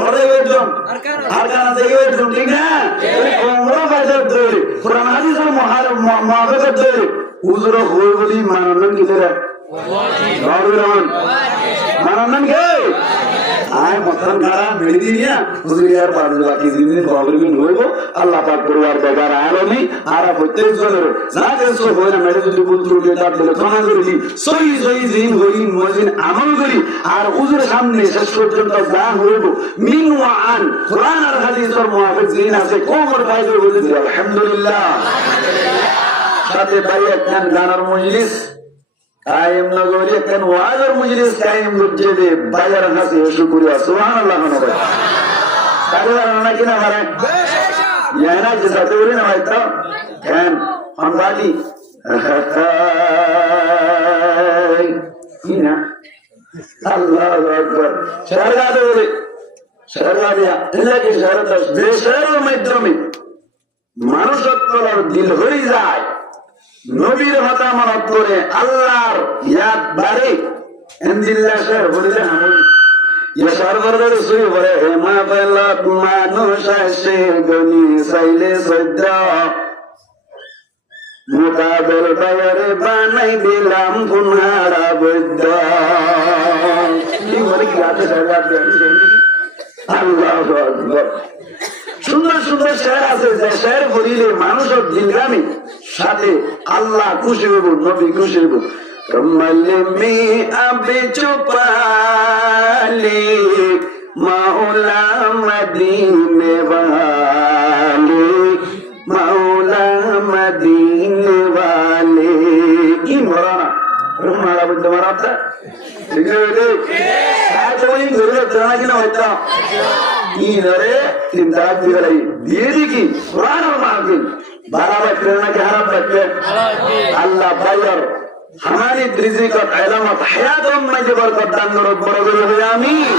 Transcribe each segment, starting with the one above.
হরে বেজন আর কানা থেকে বেজন ঠিক না কোমরা বাজার ধরে কোরআন হাদিসের মুহাফাজত ধরে হুজুর হই বলি মানন কি ধরে মানন কে আয় মতন খারাপ মেরে দিয়া হুজুরিয়ার বাড়ি বাকি দিন খবরবিন হইব আল্লাহ পাক পরিবার বেগার আলমি আর প্রত্যেক জনের না কেসো হয় না মেরে যদি পুত্র দিয়ে তার দিলে ক্ষমা করি সহি সহি দিন হইন মজিন আমল করি আর হুজুর সামনে শেষ পর্যন্ত যা হইব মিন ওয়া আন কোরআন আর হাদিসের মুআফিক দিন আছে কোমর ফায়দা বলে দিই আলহামদুলিল্লাহ সাথে ভাই একটা গানার মজলিস কায়েম নগরী একটা ওয়াজের মজলিস কায়েম করছে যে বাজার কাছে শুকরিয়া সুবহানাল্লাহ নবী তাহলে নাকি না মানে ইয়ানা যে সাথে বলি না ভাই তো কেন আমবাদি কি না আল্লাহু আকবার শরগাদে বলে শরগাদিয়া এলা কি শরত দেশের মাধ্যমে মানুষত্বর দিল হয়ে যায় নবীর কথা মনত করে আল্লাহর ইয়াদ বাড়ে এন্দিল্লাহ শের বলিলে আমি ইয়ার বরদরে শুরু করে হে মা বেলা মানুষ আসে গনি সাইলে সদ্য মুকাবেল বায়ারে বানাই দিলাম পুনহারা বৈদ্য কি বলে কি আছে সরকার আল্লাহু আকবার সুন্দর সুন্দর শের আছে যে শের বলিলে মানুষের দিলগামী সাথে আল্লাহ খুশি হইব নবী খুশি হইব কমলে মে আবে চুপালে মাওলা মদিনে ওয়ালে মাওলা মদিনে ওয়ালে কি মরানা রুমালা বলতে মারাতা ঠিক আছে আজ ওই ঘরে জানা কিনা হইতা কি রে চিন্তা দিলাই দিয়ে দেখি কোরআন মাহফিল बराबर प्रेरणा के हरम रखे अल्लाह बायर हमारी रिज़्क़त इलामत हयात में जो बरकत दान करो बरकत हो आमीन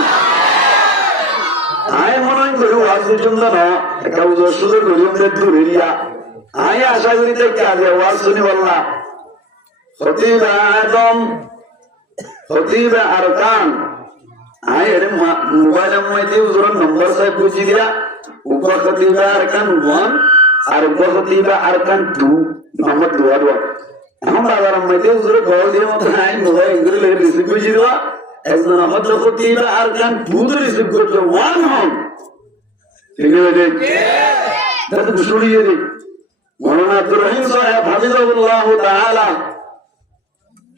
आए मनन करू आज चंदन একটা উজো সুযোগ হইছে দুরিয়া আয় আশা করি দেখে আজ ওয়াজ শুনি বললা খতিব আদম খতিব আরকান আয় এর মোবাইলের মধ্যে উজোর নম্বর সাহেব বুঝি দিয়া উপর খতিব আরকান 1 আর বহতিবা আরকান 2 নম্বর 2 এখন বাজার মধ্যে উজুরে গল দিয়ে মত নাই মোবাইল এগুলো রিসিভ করে দিবা একজন হযরত খতিবা আরকান 2 রিসিভ করতে 1 হন ঠিক আছে দাদু শুনিয়ে দে মাওলানা আব্দুর রহিম সাহেব হাফিজাহুল্লাহ তাআলা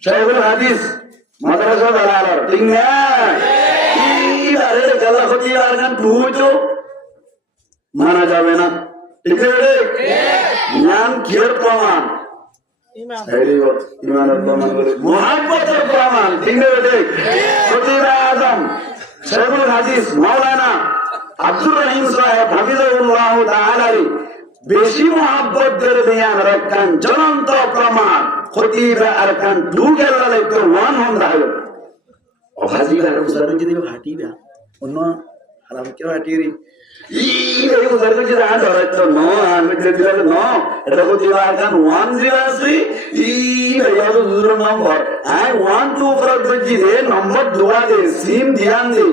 শাইখুল হাদিস মাদ্রাসা দালালার ঠিক না এই আরে গাল্লা খতিবা আরকান 2 তো মানা যাবে না ঠিক আছে জ্ঞান কির প্রমাণ ইমানের প্রমাণ বলে মুহাব্বতের প্রমাণ ঠিক আছে খতিব আজম শাইখুল হাদিস মাওলানা আব্দুর রহিম সাহেব হাফিজাহুল্লাহ তাআলা বেশি মুহাব্বত করে জ্ঞান রাখান জ্বলন্ত প্রমাণ খতিব আরকান 2 গেল লাগতো 1 হন দাও অভাজি আর উসারে যদি হাটিবা অন্য হারাম কে হাটিরি এই উদাহরণ যদি আজ ধরতো নো আমি দিলাম নো এটা কত আরকান 1 0 আছে এই ইয়ার দুর নম্বর আই 1 2 ফর বুঝি রে নম্বর 2 দে সিম ধ্যান দে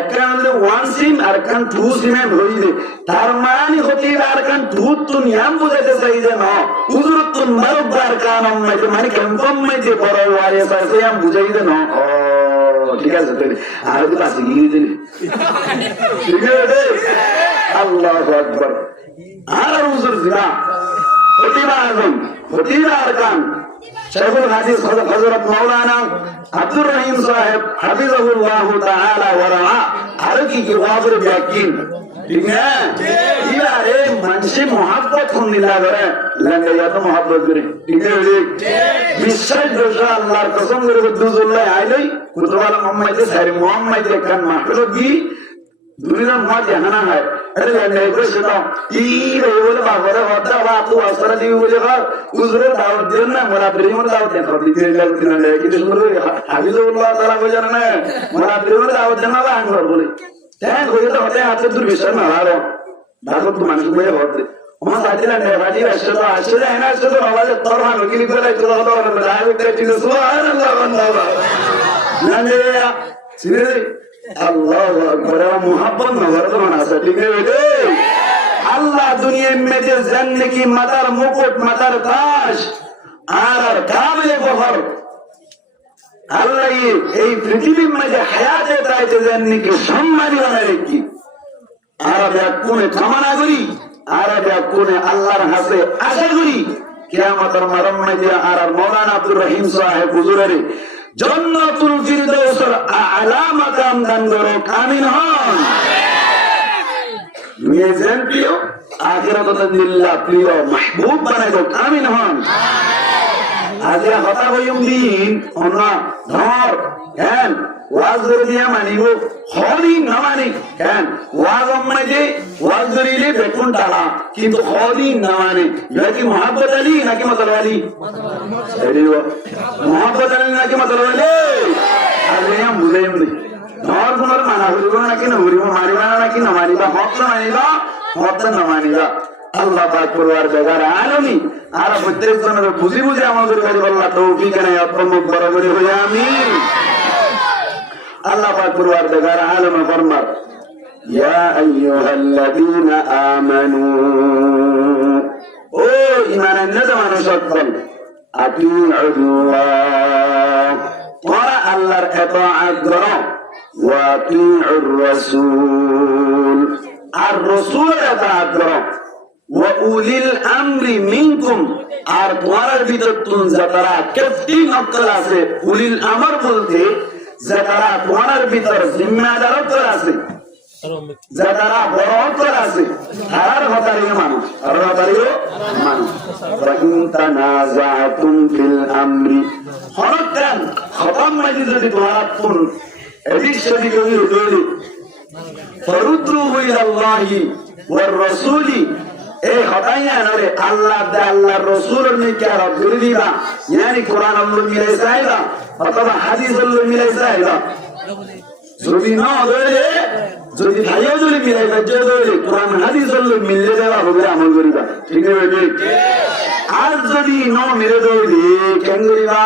একানলে 1 সিম আরকান 2 সিম হই দে তার মানে হতে আরকান 2 তো নিয়ম বুঝাতে চাই যে না হুজুর তো মারব আরকান মানে কনফার্ম যে বড় ওয়ারে সাথে আমি বুঝাই দে না ঠিক আছে তাহলে আর কি পাশে গিয়ে দিন ঠিক আছে আল্লাহু আকবার আর হুজুর জিনা খতিবা আজম খতিবা আরকান শাইখুল হাদিস হযরত মাওলানা আব্দুর রহিম সাহেব হাফিজাহুল্লাহ তাআলা ওয়া রাআ আর কি ওয়াজের ইয়াকিন ঠিক না ইয়ারে মানুষে মুহাব্বত করতে লাগে লাগে এত মুহাব্বত করে ঠিক আছে বিশ্বাস দোষা আল্লাহর কসম করে দুজুল্লাহ আইলাই কুতুবাল মুহাম্মদে সারি মুহাম্মদে কান মাহফিল দি দুনিয়া মাঝে জানা হয় আরে লাগে কইছো না ই রে বলে বাবারে হত্যা বাপু আসরা দিবি বলে কর উজরে দাওয়াত দেন না মোরা প্রেমর দাওয়াত দেন দিতে লাগতে না কিন্তু সুন্দর হাফিজুল্লাহ তাআলা বলেন না মোরা প্রেমর দাওয়াত দেন না আঙ্গুর বলে তাই কইতে হতে হাতে দূর বিষয় না আর দাওয়াত মানুষ বলে হতে আমার সাথীরা নেভাজি আসলে আসলে এনা আসলে আওয়াজে তরহান গিলি করে তো হলো রায় করে দিল সুবহানাল্লাহ আল্লাহ না রে সিরে আল্লাহু আকবার মুহাব্বত না ঠিক আছে? আল্লাহ দুনিয়ার মেজে জানলে কি মাথার মুকুট মাথার তাজ আর কামলে বহর আল্লাহ এই পৃথিবীর মাঝে হায়াতে তাইতে জাননি কি সম্মানী বানায় কি আর ব্যাকুনে কামনা করি আর ব্যাকুনে আল্লাহর হাতে আশা করি কিয়ামতের মারম মাঝে আর মাওলানা আব্দুর রহিম সাহেব হুজুরের জান্নাতুল ফিরদাউসের আলা মাকাম দান করো আমিন হন মেজেন প্রিয় আখিরাতুল লিল্লাহ প্রিয় মাহবুব বানাই দাও আমিন হন আজ কথা কইম দিন অন্য ধর কেন ওয়াজ করে দিয়া মানিব হরি না মানি কেন ওয়াজ মাঝে ওয়াজ করিলে বেতন টাকা কিন্তু হরি না মানে নাকি মোহাম্মদ আলী নাকি মতলব আলী মোহাম্মদ আলী নাকি মতলব আলী আরে বুঝাইম দি ধর কোন মানা করিব নাকি নকরিব মারিবা নাকি না মারিবা হক না মানিবা হক না মানিবা আল্লাহ পাক পরওয়ার জায়গার আলমী আর প্রত্যেক জনের বুঝি বুঝি আমাদের আল্লাহ তৌফিক এনে অত্যন্ত বড় করে হয়ে আমিন আল্লাহ পাক পরওয়ার জায়গার আলমে ফরমান ইয়া আইয়ুহাল্লাযীনা আমানু ও ঈমানের মানুষ সকল আতিউল্লাহ তোমরা আল্লাহর ইতাআত করো ওয়া আতিউর রাসূল আর রাসূলের ইতাআত করো ওয়াউলিল আমরি মিনকুম আর তোমার ভিতর যারা কাফতি নকল আছে উলিল আমর বলতে যারা তোমার ভিতর জিম্মাদারত্ব আছে যারা বড়ত্ব আছে তার হতারিও মানুষ আর হতারিও মানুষ ওয়াইন তানাযাতুম ফিল আমরি হরকান খতম মাঝে যদি তোমার কোন এদিক সেদিক হইল ফারুদ্দুহু ইলাল্লাহি ওয়ার রাসূলি এই হটাইয়া নরে আল্লাহ দে আল্লাহর রাসূলের নিকে আর ধরে দিবা yani কোরআন আল্লাহ মিলাই চাইবা অথবা হাদিস আল্লাহ মিলাই চাইবা যদি না ধরে যদি ভাইও যদি মিলাই বাজে ধরে কোরআন হাদিস আল্লাহ মিলে দেওয়া হবে আমল করিবা ঠিক আছে আর যদি না মিলে ধরে কেন করিবা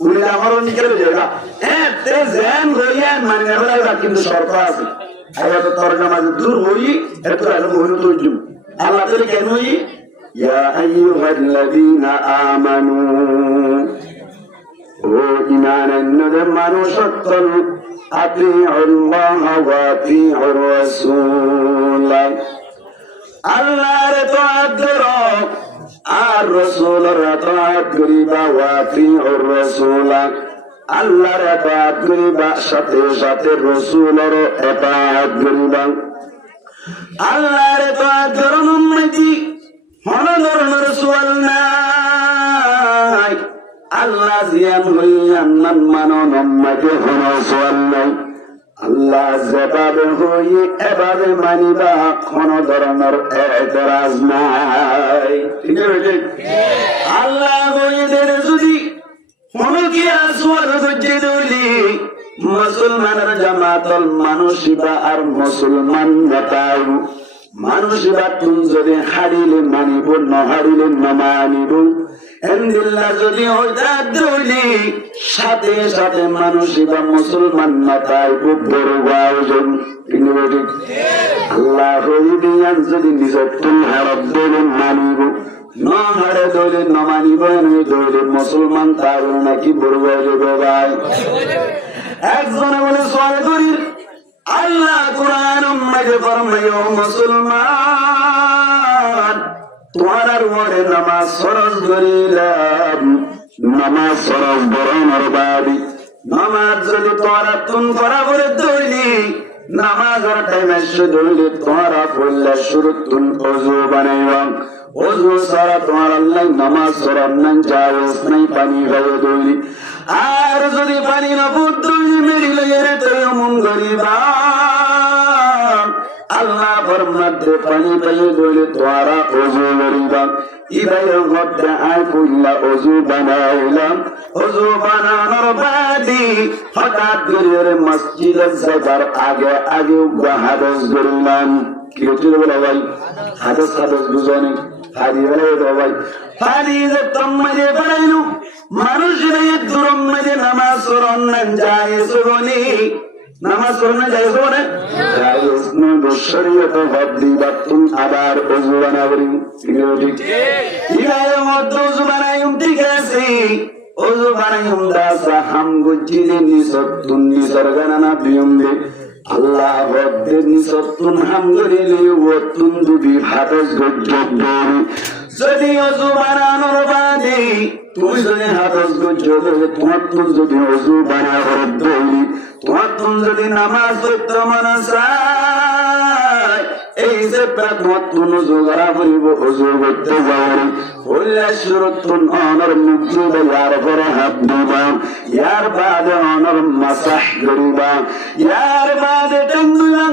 উনি আমারও নিকে যাবা তে জান গইয়া মানে নেবা কিন্তু শর্ত আছে আগে তো তরজমা দূর হই এত আর মহিলা তো আল্লাহ তাআলা কেন ইয়া আইয়ুহাল্লাযীনা আমানু ও ঈমানের মানুষ সকল আতিউল্লাহ ওয়া আতিউর রাসূল আল্লাহর ইতাআত করো আর রাসূলের ইতাআত করিবা ওয়া আতিউর রাসূল আল্লাহর ইতাআত করিবা সাথে সাথে রাসূলের ইতাআত করিবা আল্লাহর ইতাআত করুন উম্মতি কোন ধরনের সওয়াল নাই আল্লাহ জিয়ান হইয়ান মান মানন উম্মতি কোন সওয়াল নাই আল্লাহ যেভাবে হই এভাবে মানিবা কোন ধরনের এতরাজ নাই ঠিক আছে আল্লাহ বইদের যদি কোন কি সওয়াল হচ্ছে দলি মুসলমানের জামাতল মানুষিবা আর মুসলমান নেতাও মানুষিবা তুম যদি হারিলে মানিব না হারিলে না মানিব এন্দিল্লা যদি হইলি সাথে সাথে মানুষিবা মুসলমান নেতাও বড় আয়োজন আল্লাহ হইদিয়ান যদি নিজের তুম হারব দলে মানিব না হারে দলে না মানিব দলে মুসলমান তার নাকি বড় আয়োজন ভাই একজনে বলে সওয়াল করি আল্লাহ কোরআন মাঝে ফরমায় মুসলমান তোমার ওরে নামাজ ফরজ করিলাম নামাজ ফরজ বরণের বাড়ি নামাজ যদি তোরা তুন করা বলে দইলি নামাজের টাইমে দইলি তোরা পড়লে শুরু তুন ওযু বানাইবা ওযু সারা তোমার আল্লাহ নামাজ পড়ার নাই জায়েজ নাই পানি খাওয়া দইলি আর যদি পানি না পুত্র মেরিলে তায়াম্মুম করিবা আল্লাহ ফরমাতে পানি পাইয়ে দইলে তোরা ওযু করিবা ইবাইর গদ্দা আই পুল্লা ওযু বানাইলাম ওযু বানানোর বাদে হঠাৎ করে মসজিদে যাবার আগে আগে হাদাস করলাম কি হচ্ছে বলা ভাই হাদাস বুঝানি হাদি বলে ভাই হাদি যে তম্মাজে বানাইলো মানুষের দূরম মাঝে নামাজ পড়ন না যায় সুবনি নামাজ পড়ে না যাইজ মানে জায়েজ নয় শরীয়ত হদ্দি বাতুন আবার ওযু বানাবরি ঠিক ইবায়ে মত ওযু বানাইম ঠিক আছে ওযু বানাইম দাসা হাম গুজিলে নিসতুন নিসরগানা বিয়মবে আল্লাহ হদ্দে নিসতুন হাম গরিলে ওতুন দুবি হাদস গজ্জব যদি ওযু বানানোর বাদে তুমি যদি হাদস গজ্জব তোমার তুন যদি ওযু বানানোর দৌলি তোমার তুন যদি নামাজ পড়তে মন চায় এই যে তোমার তুন ওযু করা হইব ওযু করতে যাওয়ার হইলে শুরুতুন অনর মুজুব ইয়ার পর হাত দিবা ইয়ার বাদে অনর মাসাহ করিবা ইয়ার বাদে টাঙ্গুলা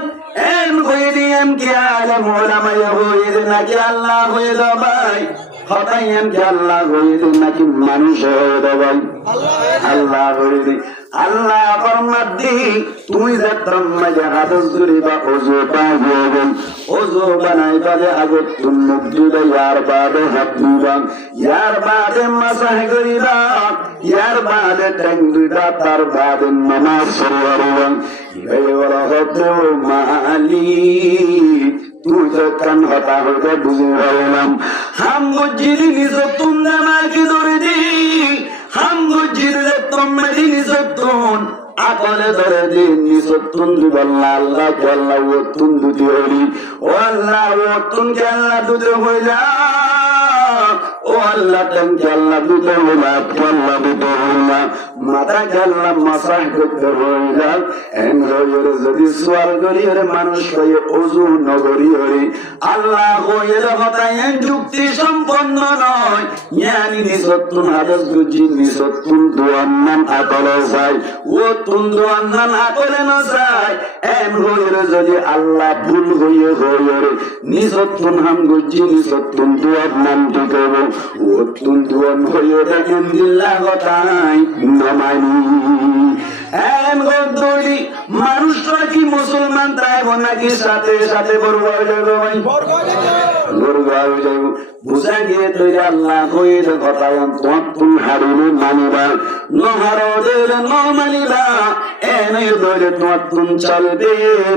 এন হইদিয়াম কি আলম ওলামা হইদ নাকি আল্লাহ হইদ ভাই হতাইয়াম কি আল্লাহ হইদ নাকি মানুষ হইদ ভাই আল্লাহ হইদ আল্লাহ ফরমাদি তুমি যে তম্মাজে হাদস করিবা ওযু পাইবেন ওযু বানাইবালে আগত তুম মুজুদ ইয়ার বাদে হাত দিবা ইয়ার বাদে মাসাহ করিবা ইয়ার বাদে টাঙ্গুলা তার বাদে নামাজ পড়িবা ইবাই ওরা হতে মালি তুই তো কান হতা হতে বুঝে গেলাম হাম গুজিরি নিজ তুম নামাকে ধরে দি হাম গুজিরে তোমরা নিজ তুন আকলে ধরে দি নিজ তুন দিবাল্লাহ আল্লাহ কে আল্লাহ ও তুন দুদি হরি ও আল্লাহ ও তুন কে আল্লাহ দুদি হইলা ও আল্লাহ তুম কে আল্লাহ দুদি হইলা আল্লাহ দুদি হইলা মাতা কে আল্লাহ মাসাহ করতে হইলা এন হইরে যদি সওয়াল করি রে মানুষ কই ওযু নগরী হরি আল্লাহ কইরে হতায়ন যুক্তি সম্পন্ন নয় ইয়ানি নিসতুন হাদস গুজি নিসতুন দুয়ান্নান আকলে যায় ও তুন দুয়ান্নান আকলে না যায় এন হইরে যদি আল্লাহ ভুল হইয়ে হইরে নিসতুন হাম গুজি নিসতুন দুয়ান্নান দিগব ও তুন দুয়ান হইরে দেখেন দিল্লাহ কথাই নমানি এন গদলি মানুষরা কি মুসলমান তাই নাকি সাথে সাথে বরবাদ যাবে ভাই বরবাদ যাবে বুঝা গিয়ে তুই আল্লাহ কইর কথায় তুম হারিলে মানিবা নহারদের ন মানিবা এনে ধরে তুম চলবে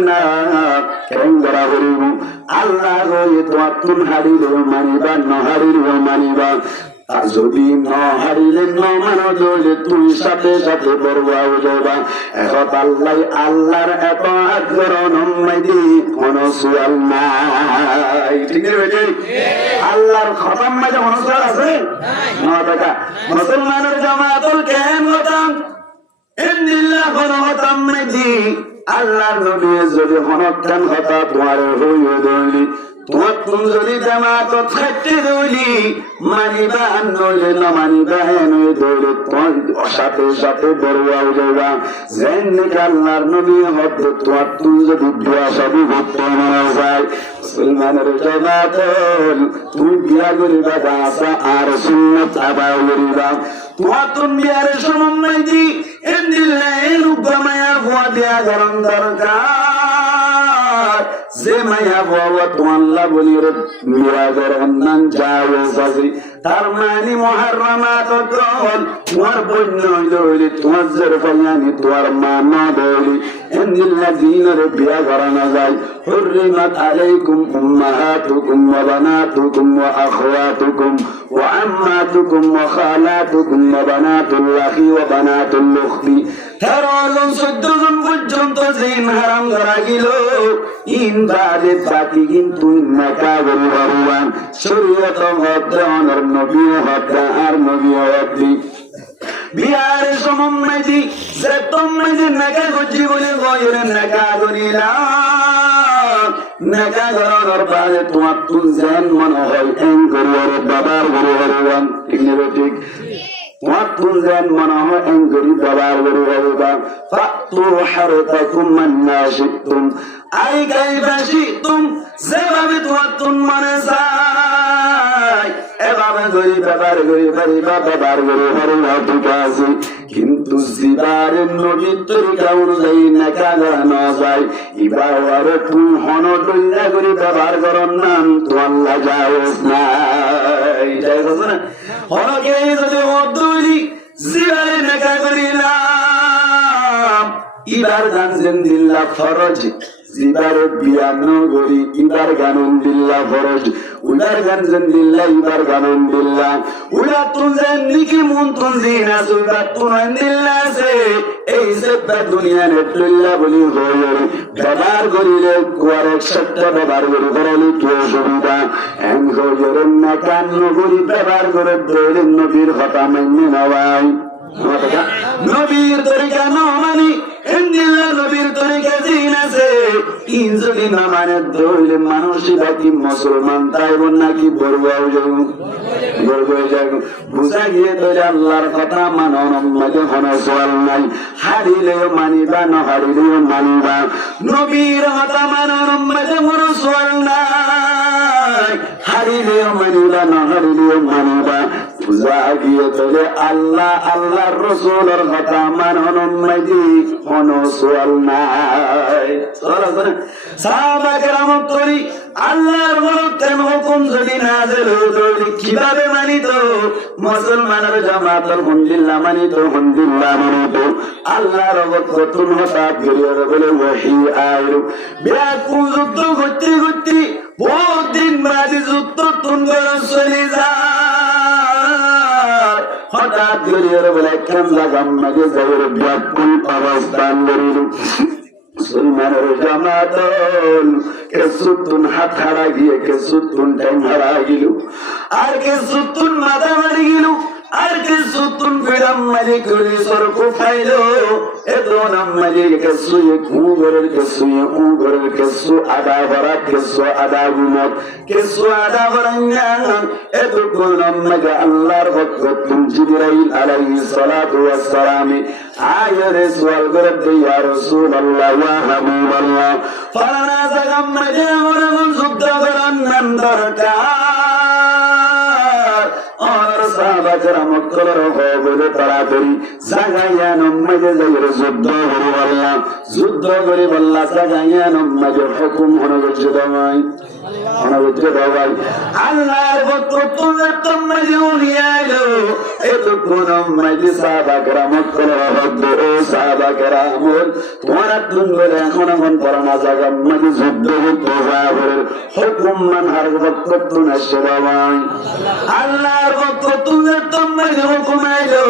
না কেন করা হইব আল্লাহ কইর তুম হারিলে মানিবা নহারিলে মানিবা আর যদি ন হারিলে ন মানো ধরলে তুই সাথে সাথে বরবাদ যাবা এখন আল্লাহ আল্লাহর এত আগ্রহ নমাইদি কোন সুয়াল নাই ঠিক আছে আল্লাহর খতম মাঝে কোন সুয়াল আছে না টাকা মুসলমানের জামাতুল কেন হতাম ইন্দিল্লাহ কোন হতাম নাইদি আল্লাহর নবী যদি হনকান হতা তোমার হইও দলি তোমার তুম যদি জামাতত খাইতে দলি মানিবা নলে না মানিবা নই দলে তোমার সাথে সাথে বরবাদ যাবা যেন আল্লাহর নবী হত তোমার তুম যদি বিয়া সবই ভক্ত মানা যায় মুসলমানের জামাতল তুমি বিয়া করিবা দাসা আর সুন্নাত আদায় করিবা তোমার তুম বিয়ার সময় দি ইন্দিল্লাহ রুবামায়া ভুয়া বিয়া গরম দরকার যে মায়া বাবা তোমাল্লা বলি রে মিরাজের অন্যান যাওয়া সাজি তার মানে মুহাররামাত কল তোমার বন্য দৌলি তোমার জরফানি তোমার মা না দৌলি ইন্দিল্লাযিনের বিয়া করানো যায় হুররিমাত আলাইকুম উম্মাহাতুকুম ওয়া বানাতুকুম ওয়া আখওয়াতুকুম ওয়া আম্মাতুকুম ওয়া খালাতুকুম ওয়া বানাতুল আখি ওয়া বানাতুল উখতি 13 জন 14 জন পর্যন্ত জিন হারাম করা গেল ইন বাদে বাকি কিন্তু নাকা গরিবান শরীয়ত হদ্দানের নবী হদ্দা আর নবী হদ্দি বিয়ার সময় দি যে তুমি যে নাকা গজি বলে গয়রে নাকা গরিলা নাকা গরার বাদে তোমার তুন জান মনে হয় এন গরিবার বাবার গরিবান ঠিক নেবে ঠিক তোমার তুন জান মনে হয় এন গরিব বাবার গরিবান ফাতু হারতাকুম মান্নাশিতুম আই গাইবা শিতুম যেভাবে তোমার তুন মনে চায় এভাবে গরিব বাবার বাবার গরিবার ঠিক আছে কিন্তু জিবারের নবীর তরিকা অনুযায়ী নাকা গানো যায় ইবার তুই হন দইলা করে ব্যবহার করন নাম তো আল্লাহ জায়েজ নাই জায়েজ আছে না হনকে যদি দইলি জিবারে নাকা করিলাম ইবার গানজেন দিল্লা ফরজ ইবার বিয়ানো গরি ইবার গানুন দিল্লা ফরজ উদার গানজেন দিল্লা ইবার গানুন দিল্লা উলা তুনজেন নিকি মুন তুনজিনা সুবা তুনন দিল্লা সে এই সেবা দুনিয়া নেটলিল্লা বলি হইল ব্যবহার করিলে কুয়ার একসাথে ব্যবহার করে করলে কি অসুবিধা এম হইল না কান করি ব্যবহার করে দৈলেন নবীর কথা মেনে নেওয়াই নবীর তরিকা ন মানি ইন্দিল্লা নবীর তরিকা জিন আছে ইনজলি না মানে দইলে মানুষই বাকি মুসলমান তাইব নাকি বড়ুয়াও যাই বুঝা গিয়ে দইলে আল্লাহর কথা মানন মাঝে কোনো সওয়াল নাই হারিলেও মানিবা না হারিলেও মানিবা নবীর কথা মানন মাঝে কোনো সওয়াল নাই হারিলেও মানিবা না হারিলেও মানিবা বুঝা গিয়ে দইলে আল্লাহ আল্লাহর রাসূলের কথা মানন মাঝে কোনো সওয়াল নাই সাহাবা কেরাম করি আল্লাহর বলতেন হুকুম যদি নাযিল হতো কিভাবে মানিত মুসলমানের জামাতের হুন্দিল্লাহ মানিত হুন্দিল্লাহ মানিত আল্লাহর বকতুন হঠাৎ গরিয়র বলে ওহী আইলো ব্যাকুল যুদ্ধ করতে করতে বহুত দিন বাদে যুদ্ধ তুন চলে যায় হঠাৎ গরিয়র বলে কেন লাগাম মাঝে যাবের ব্যাকুল অবস্থান ধরিল মুসলমানের জামাতল কে সুতুন হাত হারা গিয়ে কে সুতুন টাইম হারা গেল আর কে সুতুন মাথা মারি গেল আর কে সুতুন ফিরাম মারি করে সরকু ফাইলো এত নাম মারি কে সুয়ে কুগরের কে সুয়ে উগরের কে সু আদা ভরা কে সু আদা গুমত কে সু আদা ভরাঙ্গা এত কোনাম মাগা আল্লাহর বকতুন জিবরাইল আলাইহিস সালাতু ওয়াস সালাম আয়ারে সুয়াল করে ইয়া রাসূলুল্লাহ ওয়া হাবিবাল্লাহ ফালানা জাগাম মাঝে ওরে যুদ্ধ করার নাম দরকার আর সাহাবা কেরাম কলর হবে তাড়াতাড়ি জাগাইয়া নমাজে যাইরে যুদ্ধ করে বললা জাগাইয়া নমাজে হুকুম হনো গেছে দমাই আল্লাহর বকতুনের তমাজে উনিয়ালো এত কোন মাইজি সাহাবা কেরাম কলর হবে ও সাহাবা কেরাম তোমারা তুন বলে এখন পড়ানা জায়গা মাঝে যুদ্ধ করতে হবে হুকুম মানহার বকতুন আসে দমাই আল্লাহর বকতুনের তমাজে হুকুম আইলো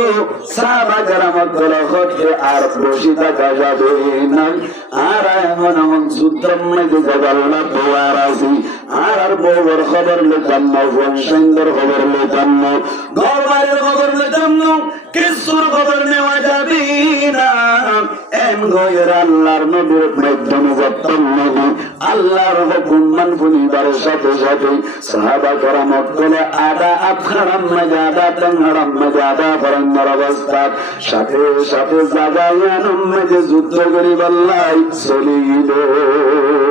সাহাবা কেরাম কলর হতে আর বসে থাকা যাবে না আর এমন যুদ্ধ মাঝে জাগাল্লা তোয়ার আসি আর বউর খবর লেতাম না বংশের খবর লেতাম না ঘরবাড়ির খবর লেতাম না কিছুর খবর নেওয়া যাবে না এম গয়ের আল্লাহর নবীর মাধ্যমে করতাম নবী আল্লাহর হুকুম মানবার সাথে সাথে সাহাবা কেরাম বলে আদা আফখারাম মাজাদা তাংহারাম মাজাদা ফরঙ্গর অবস্থা সাথে সাথে জাগায়ানম মাঝে যুদ্ধ করি বল্লাই চলিল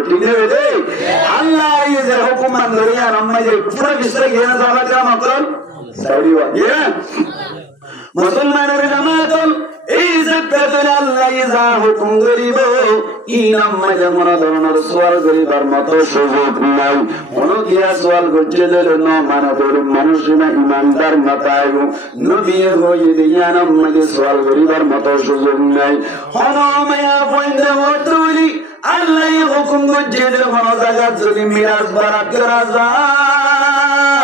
ঠিক আছে আল্লাহ এই যে হুকুম মানরিয়া নমাজে পুরো বিশ্বে গিয়ে সাহাবা কেরাম কল সাইরিওয়া মুসলমানের জামাতল এই জাকাতুল আল্লাহ ইজা হুকুম করিব ই নামাজে মন ধরনের সওয়াল করিবার মত সুযোগ নাই মনো দিয়া সওয়াল করতে দিল না মানবের মানুষ না ইমানদার মাতায় নবী হয়ে দিয়া নামাজে সওয়াল করিবার মত সুযোগ নাই হনমায়া পয়দা হতুলি আল্লাহ হুকুম করতে দিল মন জায়গা যদি মিরাজ বারাত করা যায়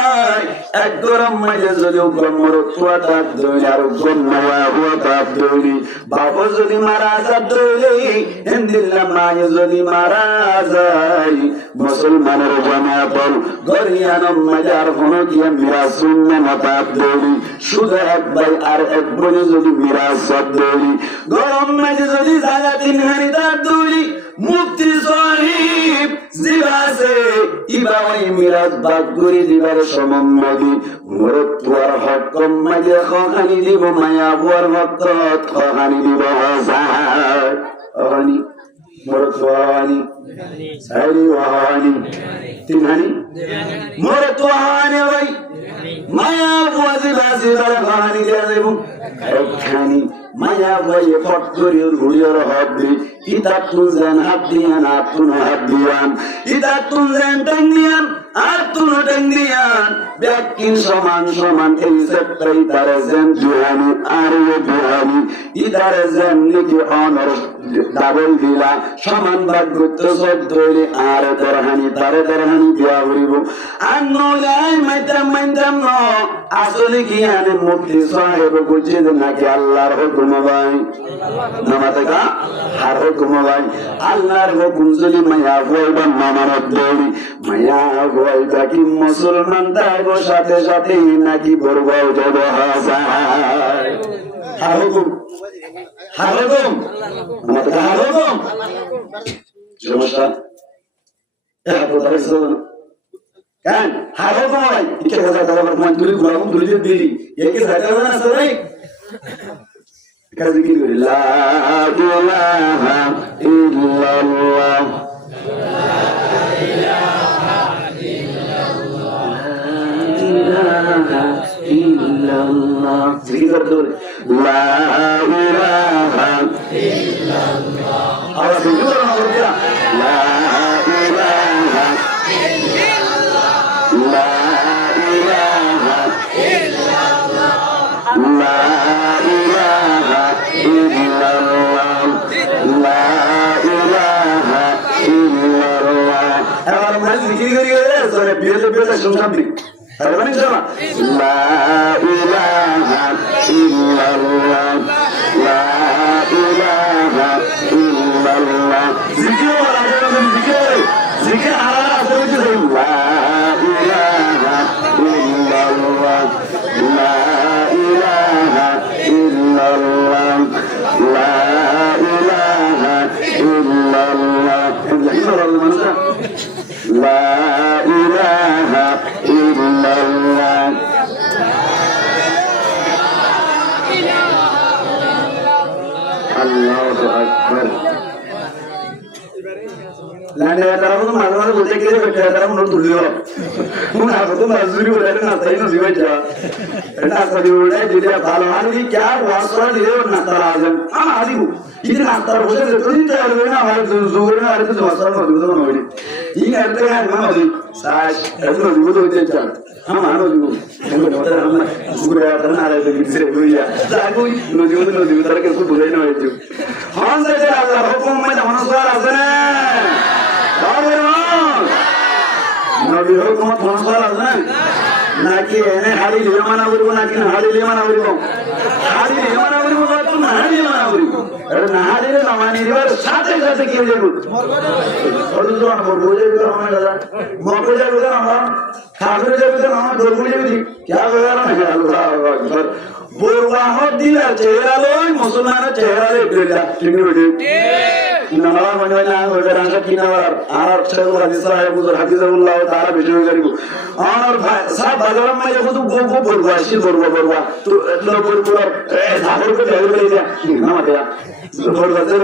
এক গরম মাঝে যদি উগ্রমর তুয়া তাপ দইলি আর উগ্রময়া হুয়া তাপ দইলি বাবা যদি মারা যা দইলি হিন্দিল্লা মায়ে যদি মারা যায় মুসলমানের জামাতল গরিয়ানম মাঝে আর হনো গিয়া মিরা শূন্য তাপ দইলি শুধু এক ভাই আর এক বোনে যদি মিরা সব দইলি গরম মাঝে যদি জায়গা তিন হানি তাপ দইলি মুক্তি শরীফ জিবাসে ইবা ওই মিরাজ বাদ করে দিবার সমম্মদি মরতুয়ার হকম মাঝে খানি দিব মায়া বুয়ার ভক্ত খানি দিব হাজার আহানি মরতুয়ানি সাইরি ওয়ানি তিনহানি মরতুয়ানি ভাই মায়া বুয়া জিবাসে বার খানি দিয়া দেব খানি মায়া বয়ে ফট করে ঘুরিয়র হবি কিতাব তুলছেন হাত দিয়ান হাত তুন হাত দিয়ান ইতা তুলেন টাঙ্গিয়ান আর তুলো টাঙ্গিয়ান ব্যাকিন সমান সমান এই সেপ্টাই তারে যেন জুহানি আর জুহানি ইতারে যেন নাকি অনর ডাবল দিলা সমান ভাগ করতে সব ধরে আর দরহানি তারে দরহানি দিয়া উড়িব আর নলাই মাইতাম ন আসলে কি আনে মুক্তি সাহেব বুঝে নাকি আল্লাহর হুকুম ভাই নামাতে কা আর হুকুম ভাই আল্লাহর হুকুম যদি মায়া হইবা মামানত দৌড়ি মায়া হইবা কি মুসলমান তাইবো সাথে সাথে নাকি বরবাও যাব হাসায় আর হুকুম নামাতে কা আর হুকুম সমস্যা এটা কোথায় ছিল kan haro ko ay ike wala daw ko man duli gura ko duli dili yake zata na sarai kazi ki la ilaha illallah la ilaha illallah zikir dole la ilaha illallah awas dulu na bolia la ilaha La ilaha illallah La ilaha illallah La ilaha illallah Eğer ben zikir görüyoruz sonra bir de şundan Arabani inşallah La ilaha illallah La ilaha illallah Zikir var arkadaşlar zikir Zikir hala söyleyeceğim La ilaha illallah La ilaha illallah La ilaha illallah La ilaha illallah Allahu Akbar Landa karamu malu bolte kiri betul karamu nur tuli orang. Mungkin aku tu mazuri boleh na tahu nu siapa jah. Entah kau boleh jadi kalau anu ni kya wasra dia nak terajam. Adi bu. Ini nak terus boleh tu ni cakap boleh na hari zuhur na hari tu wasra mau dulu mau ini. Ini ada yang mana ni? Sah, itu nu dulu tu cakap. Anu dulu. Yang betul anu zuhur ada na hari tu kita sebut ya. Lagu nu dulu terus kita boleh na itu. Han saja Allah hukum macam mana soal asal. Nabi hukum transfer asal. Naki ini hari lima mana beribu, naki hari lima mana beribu. Hari lima mana beribu, tu hari lima mana beribu. Hari lima mana ni baru sate kian jago. Orang tu orang berbuja juga orang ada. Berbuja juga orang. Kafir juga orang berbuja juga. Kya berapa ni Allah. Berwahid dia cahaya loh, Musliman cahaya lebih tinggi lebih. Nama mana orang angkat kinawar, Arab cakap hadis saya bukan hadis Allah Taala berjaya karibu. Orang sah bazaar mana je tu go berwahid berwah. Tu lo berwah, sahur ke jauh beri dia. Nama dia. Berwahid.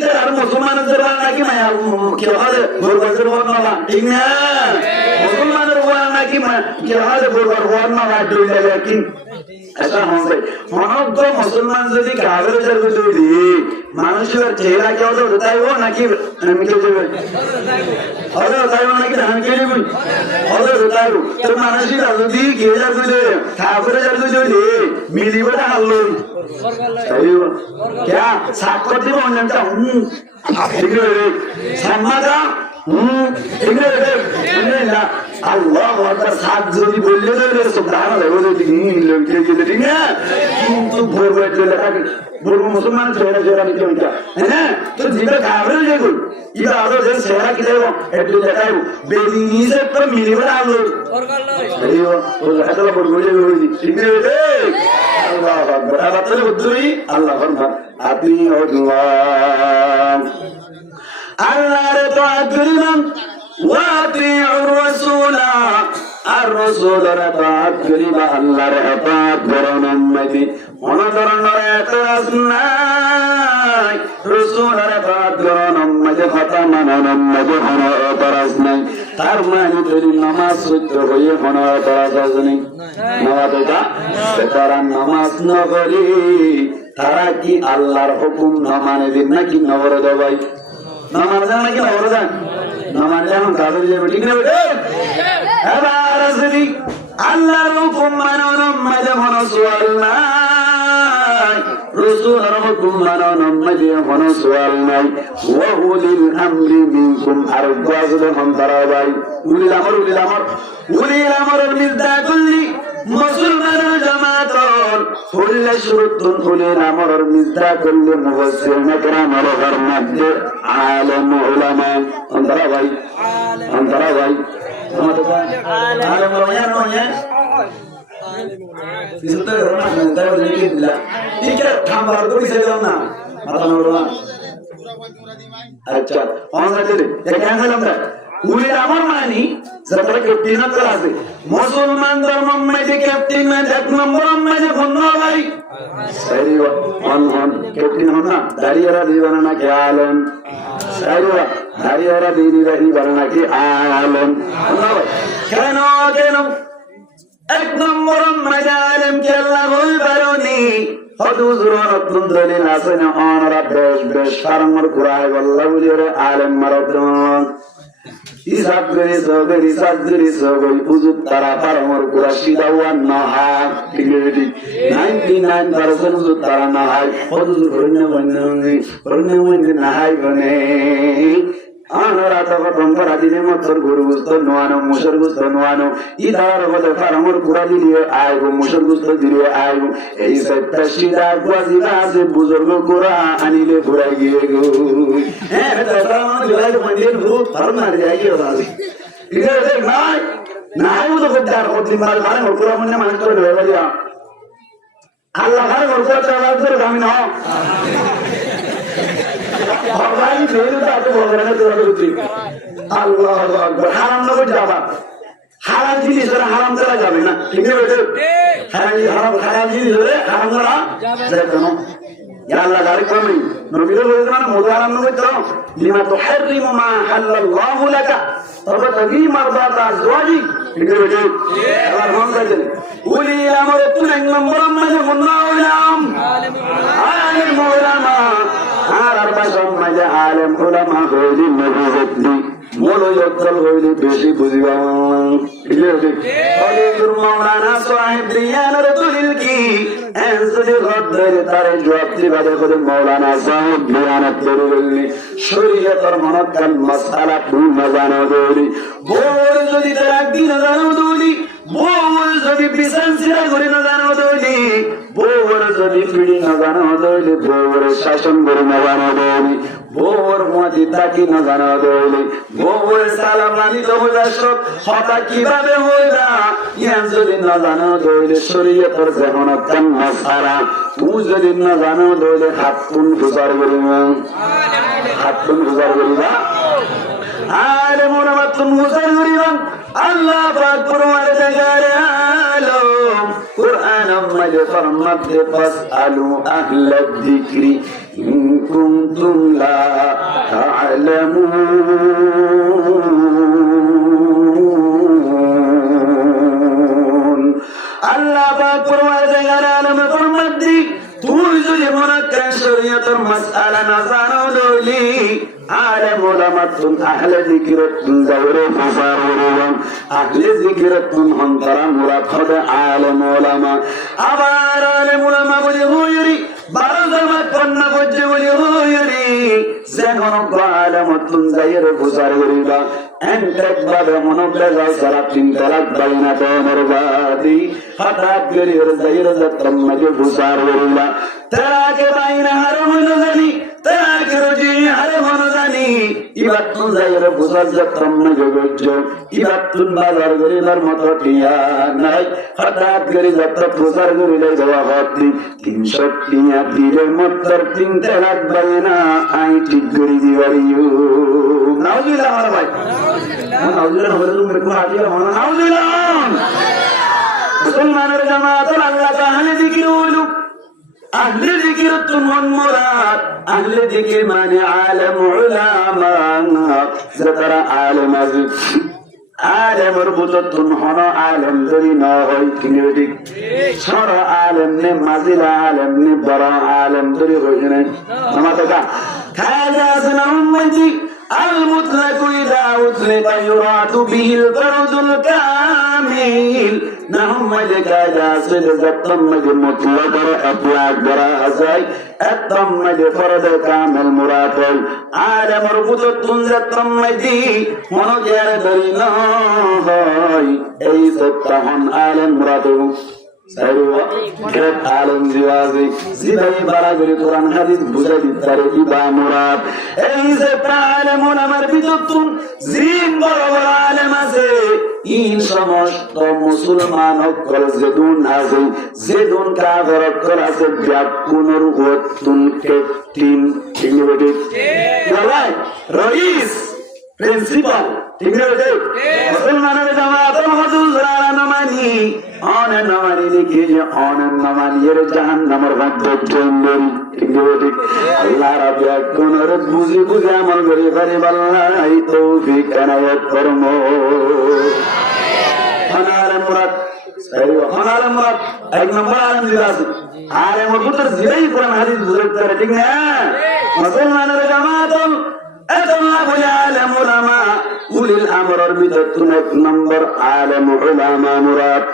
Dah Musliman terang lagi mana? Kya ada berwahid nama? Ingat. Musliman terang lagi mana? Kya ada berwahid nama? Dulu lagi. ऐसा हो गई मानव तो मुसलमान से भी काफिर चल गए दी मनुष्य चेहरा क्या होता है वो ना कि निकल जाए और होता है वो ना कि धान के लिए भी और होता है तो मनुष्य का तो दी किए जा गए काफिर चल गए दी मिली बड़ा हल्लो सही हो क्या साकोटी में होने का ठीक है समाजा ठीक है ना Allah Akbar saat jadi boleh tu subhanallah boleh tinggi lagi jadi tinggi itu berbuat jadi lagi berbuat Musliman cera ni kita tu jika kafir je tu jika ada jadi cera kita itu itu jadi itu beli se per mili berapa ayo itu lah berbuat jadi tinggi Allah Akbar apa tu betul Allah Akbar hati Allah Allah itu agama وَأَطِيعُوا الرَّسُولَ الرَّسُولَ رَطَاعَتْ كَلِمَةَ اللَّهِ رَطَاعَتْ بَرَنَ أُمَّتِي وَنَظَرَنَّ رَيَتَرَسْنَاي رَسُولَ رَطَاعَتْ بَرَنَ أُمَّتِي خَتَمَنَا أُمَّتِي خَنَا أَتَرَسْنَاي তার মানে যদি নামাজ সত্য হয়ে খনা অতরাসনি নামাজটা তারা নামাজ না করে তারা কি আল্লাহর হুকুম না মানে দিন নাকি নবর দবাই নামাজ জানা কি খবর জান নামাজ এখন কাজে যাবে ঠিক না বেটা এবার আসলি আল্লাহর হুকুম মানো মাঝে মনো সোয়াল নাই রাসূলের হুকুম মানো মাঝে মনো সোয়াল নাই ওয়া উলিল আমরি মিনকুম আর গাজলে হন্তারা ভাই উলিল আমরের মির্দা কুল্লি মুসলমানের জামাতর হুল্লা শুরুতুন উলিল আমরের মির্দা কুল্লি মুফাসসিরিন کرامর মধ্যে আলেম উলামা হন্তারা ভাই আলেম উলামা নয় इसलिए रोना मिलता है लेकिन दिला ठीक है काम बार को भी सही होना माता नोड़ना अच्छा कौन सा चले ये क्या है लम्बा उली रामर मानी जरा कैप्टन ना करा से मुसलमान धर्म में जो कैप्टन में एक नंबर में जो बनना भाई सही हुआ ऑन कैप्टन होना दारियारा दीवाना ना क्या आलम सही हुआ दारियारा दीवाना की आलम होना भाई क्या এক নম্বর মজা আলেম কে আল্লাহ বলবারনি হদুজুর রতুন দলিল আছে না অনরা বেশ ফারমর কুরাই আল্লাহ বলিরে আলেম মারাদন হিসাব করে সগরি উজুত তারা ফারমর কুরা শিদাওয়ান না হয় ঠিক 99% উজুত তারা না হয় হদুজুর বন্নে না হয় বনে আনরা তখন বন্ধরা দিনে মতর গরু গুস্ত নোয়ানো মুসর গুস্ত নোয়ানো ইদার বলে ফারমর কুরা দিলে আইবো মুসর গুস্ত দিলে আইবো এই সত্যা সিদা ওয়াজিবা আছে বুজুর্গ কুরা আনিলে পুরা গিয়ে গো হ্যাঁ এটা ফারমর জলাই মন্দির ভূত ফারমর যাই গিয়ে বাজি ইদার নাই ও তো গদ্দার হতি মাল ফারমর কুরা মনে মানুষ তো ধরে বলিয়া আল্লাহ ফারমর কুরা চালার ধরে আমি না ভগবান ফেল তো বলরা না তোরা বুঝি আল্লাহু আকবার হারাম না যাবা হারাম জিনিস ধরে হারাম করা যাবে না ঠিক আছে হারাম জিনিস ধরে হারাম করা যাবে না ইয়া আল্লাহ গারি কমই নবীর বলেছেন না মোদ হারাম নয় তো লিমা তুহারিমু মা হালাল্লাহু লাকা তবে তবি মারদাত আজওয়াজি ঠিক আছে আল্লাহ রহম করেন উলি আমর তুন এক নম্বর মানে মুন্না উলাম আলিম উলামা আর আরবা সমাজে আলেম উলামা হইলি নবুয়তি মোলো যতল হইলি বেশি বুঝিবা ঠিক আছে হযরত মাওলানা সাহেব দিয়ানের দলিল কি এনসুলি গদ্দের তারে জবাব দিবারে করে মাওলানা সাহেব দিয়ানের দলিল শরীয়তের মনকাল মাসআলা পূর্ণ জানা দলি বোর যদি তার দিন জানা দলি বোর যদি বিশাল সিরা করে না জানা দলি বোর যদি পিড়ি না জানা দলি বোর শাসন করে না জানা দলি বোর মতি তাকি না জানা দলি বোর সালাম নানি তো বজাসক হতা কিভাবে হইরা ইয়ান যদি না জানা দলি শরীয়তের জাহানতান মাসআলা তুই যদি না জানা দলি হাতুন গুজার করিবা হাতুন গুজার করিবা আলেম ওলামাতুন গুজার করিবা আল্লাহ পাক কুরআন জাগারে আলম কুরআন মধ্যে ফরমাতে ফাসআলু আহলাদ যিকরি ইন কুনতুম লা তা'লামুন আল্লাহ পাক কুরআন জাগারে আলম ফরমাতে তুই যদি মনকার শরীয়তের মাসআলা না জানো দলি আলেম ওলামাতুন আহলে যিকরাতুন যাওরে ফাসারুন আহলে যিকরাতুন হন্তরা মুরাদ হবে আলেম ওলামা আবার আলেম ওলামা বলে হুয়রি বারজামা কন্না বজে বলে হুয়রি যেন আলেমাতুন যাওরে ফাসারুবা এন্টেক বাবে মনবে যাও সারা তিন তালাক বাইনা তোমর বাদি হঠাৎ করে যাওরে যাত্রাম মাঝে ফাসারুবা তাকে বাইনা হারাম জানি তাকে রজি হারাম জানি ইবাতুন যাইরে বুঝার যাত্রাম মাঝে গজ্জ ইবাতুন বাজার গরিলার মতো টিয়া নাই হঠাৎ করে যাত্রা প্রচার করিলে যাওয়া হতি 300 টিয়া দিলে মত্তর তিন তালাক বাইনা আই ঠিক করি দিবারিও নাউজুবিল্লাহ আমার ভাই নাউজুবিল্লাহ হলে তুমি মেরে হাজির হও নাউজুবিল্লাহ মুসলমানের জামাত আল্লাহ তাআলা জিকির হলো আহলে যিকির তুমন মুরাদ আহলে যিকির মানে আলেম উলামা যারা আলেম আছে আলেমর বুততুন হন আলেম যদি না হয় ঠিক সর আলেম নে মাজিলা আলেম নে বড় আলেম যদি হয় না আমাদের খাজা হাসান উম্মতি المطلق إذا أطلق يراد به الفرد الكامل نحمد كذا صدق الطمج مطلق أطلاق براسي الطمج فرد كامل مراتل عالم ربط الطنز الطمجي ونجر درينا أي ستهن عالم مراتل সাইরুয়া গ্রেট আলম জিওয়াজি জিবাই বারাগরি কোরআন হাদিস বুঝাই দিতারে ইবা মুরাদ এই যে আলেম ওলামার ভিতরতুন জিন বড় বড় আলেম আছে ইন সমস্ত মুসলমান অকল যেদুন আছে যেদুন কাফের অকল আছে ব্যাকুনর ওয়াতুন কেটিন ইংরেজি বলাই রইস প্রিন্সিপাল ঠিক আছে মুসলমানের জামাত হুজুরা নামানি অনেক নামানি লিখে যে অনেক নামানির জাহান্নামের মধ্যে চন্দন ঠিক আছে আল্লাহ রাব্বুল আলামিন বুঝি বুঝি আমল করে পারে আল্লাহ তৌফিক কানায়াত ফরমো আনার মুরাদ আনার মুরাদ এক নম্বর আলেম জিলা আছে আর এর মধ্যে জিলাই কোরআন হাদিস বুঝতে পারে ঠিক না মুসলমানের জামাত أطلب العالم علماء أولي الأمر بدتون نمبر عالم علماء مراد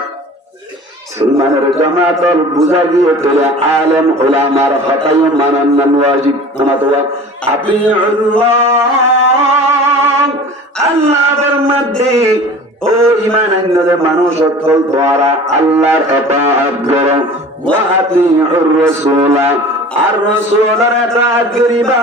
سلمان الجماعة البزاقية عالم علماء خطأي منن واجب نمتوا أطيع الله الله برمده ও ঈমান আনলে মানুষ সকল দ্বারা আল্লাহর ইতাআত করো ওয়া আতিউর রাসূল আর রাসূলের ইতাআত করিবা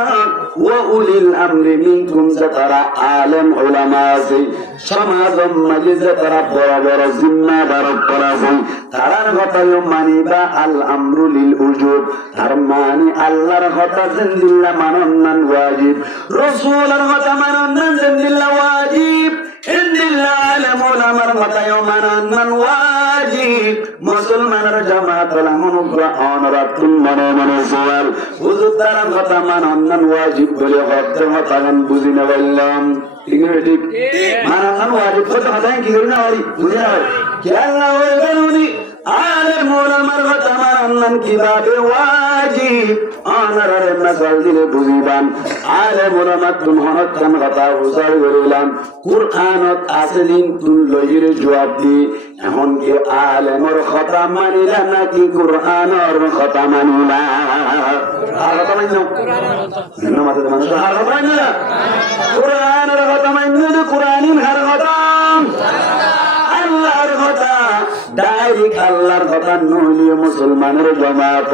ওয়া উলিল আমরি মিনকুম যারা আলেম উলামা আছে সমাজম মাঝে যারা বড় বড় জিম্মাদার আছে তারার কথা মানিবা আল আমরু লিল উজুব তার মানে আল্লাহর কথা জিন্দিল্লাহ মানন ওয়াজিব রাসূলের কথা মানন জিন্দিল্লাহ ওয়াজিব ইন্দিল্লাহ আলেম উলামার কথা মানন ওয়াজিব মুসলমানের জামাত অনুগ্রহ অনরাতুন মনে মনে সওয়াল হুজুর তার কথা মানন ওয়াজিব বলে হতে হতান বুঝি না বললাম ঠিক ঠিক মানন ওয়াজিব কথা হতান কি করি না হরি বুঝি না কি আল্লাহ ওই বলুনি আলেম উলামার কথা মানন কিভাবে ওয়াজিব অনরারে মাসাল দিলে বুঝিবান আলেম উলামা তুন হনতান কথা উজার করিলাম কুরআনত আসলিন তুন লইরে জবাব দি এখন কি আলেমর কথা মানিলা নাকি কুরআনের কথা মানিলা আর কথা মানিনা নামাজের মানুষ আর কথা মানিনা কুরআনের কথা মানিনা কুরআনিন হার কথা আল্লাহর কথা ডাইরেক্ট আল্লাহর কথা নইলে মুসলমানের জামাত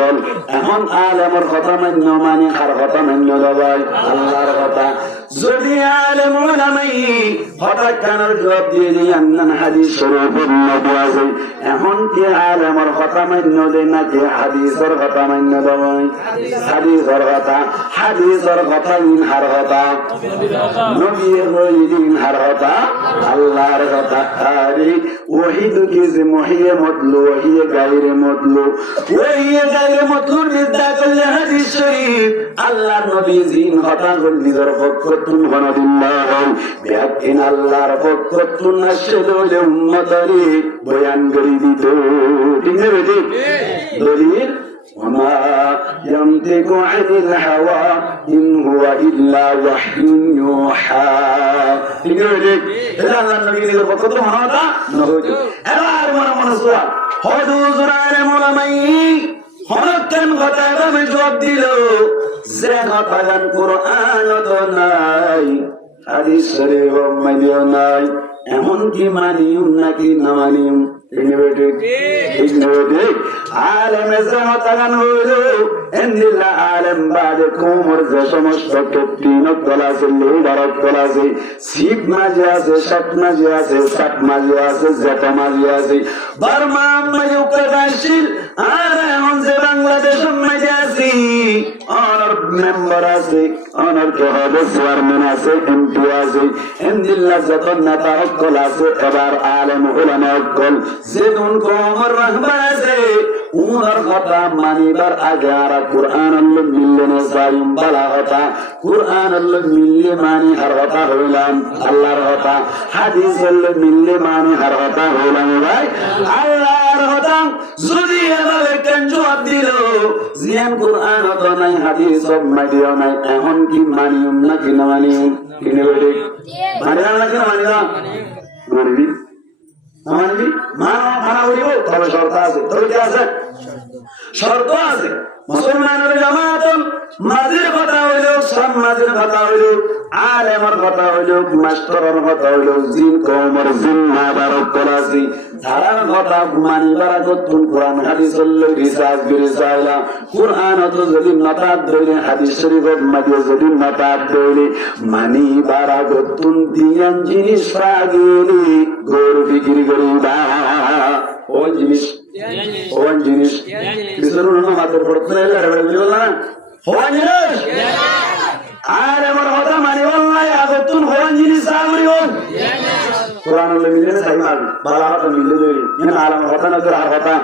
এখন আলেমর কথা মান্য মানে আর কথা মান্য ভাই আল্লাহর কথা যদি আলেম উলামাই হঠাৎ কানের জবাব দিয়ে জান্নান হাদিস শরীফের নবী আছে এখন কি আলেমর কথা মান্য দেয় নাকি হাদিসের কথা মান্য ভাই হাদিসের কথা ইন হার কথা নবীর বইদিন হার কথা আল্লাহর কথা আরে ওয়াহিদ কি যে মহিয়ে মতলু ওয়াহিয়ে গায়রে মতলু মিজদা করলে হাদিস শরীফ আল্লাহর নবী জিন কথা বল নিজের পক্ষ তুন হনদিল্লাহ বিয়াকিন আল্লাহর পক্ষ তুন নাশদুল উম্মতারি বয়ান করে দিত ঠিক না বেটি দলিল وما ينطق عن الهوى إن هو إلا وحي يوحى إذا النبي إذا فقط هذا نقول أبار من سؤال حدوث عالم علماء হনকান কথা ভাবে জবাব দিল যে কথাগান কোরআন তো নাই হাদিস শরীফ মানিও নাই এমন কি মানিও নাকি না মানিও আলেমের জামাতাগান হইল এন্দিল্লা আলেম বাদে কোমর যে সমস্ত তিনক দল আছে লিডারক দল আছে শিব মাঝে আছে সৎ মাঝে আছে সাত মাঝে আছে জেতা মাঝে আছে বার্মা মাঝে উকাশীল আর এখন যে বাংলাদেশ মাঝে আছি অনার মেম্বার আছে অনার কে হবে চেয়ারম্যান আছে এমপি আছে এন্দিল্লা যত নেতা অকল আছে এবার আলেম উলামা অকল যেদুন কোমর রাহবার আছে উনার কথা মানিবার আগে আর কোরআন আল্লাহ মিললে না সাইম বালা কথা কোরআন আল্লাহ মিললে মানি আর কথা হইলাম আল্লাহর কথা হাদিস আল্লাহ মিললে মানি আর কথা হইলাম ভাই আল্লাহর কথা যদি এভাবে কেন জবাব দিল জিয়ান কোরআন তো নাই হাদিস সব মাইদিও নাই এখন কি মানিউম না কি না মানিউম কিনে বেটে মানিয়া না কি না মানিয়া মানবি মানবি মানা বলিব তবে শর্ত আছে তবে কি আছে শর্ত আছে মুসলমানের জামাতের মাঝের কথা হইল সমাজের কথা হইল আলেমের কথা হইল মাস্টারের কথা হইল জিন কওমের জিম্মাদার কলাসি তারার কথা মানিবার করতুন কোরআন হাদিস রিসার্চ করে চাইলা কোরআন তো যদি নতাব ধরে হাদিস শরীফের মাঝে যদি নতাব ধরে মানিবার করতুন দিয়ান জিনিস রাগিনি গরু বিক্রি করিবা ওই জিনিস হওয়ান জিনিস মাত্র পড়তে হওয়ান জিনিস আর আমার কথা মানি বললাই আগতুন হওয়ান জিনিস কোরআন মিলে চাই মারবি বালা কথা মিলে যাবি আলাম কথা না তোর আর কথা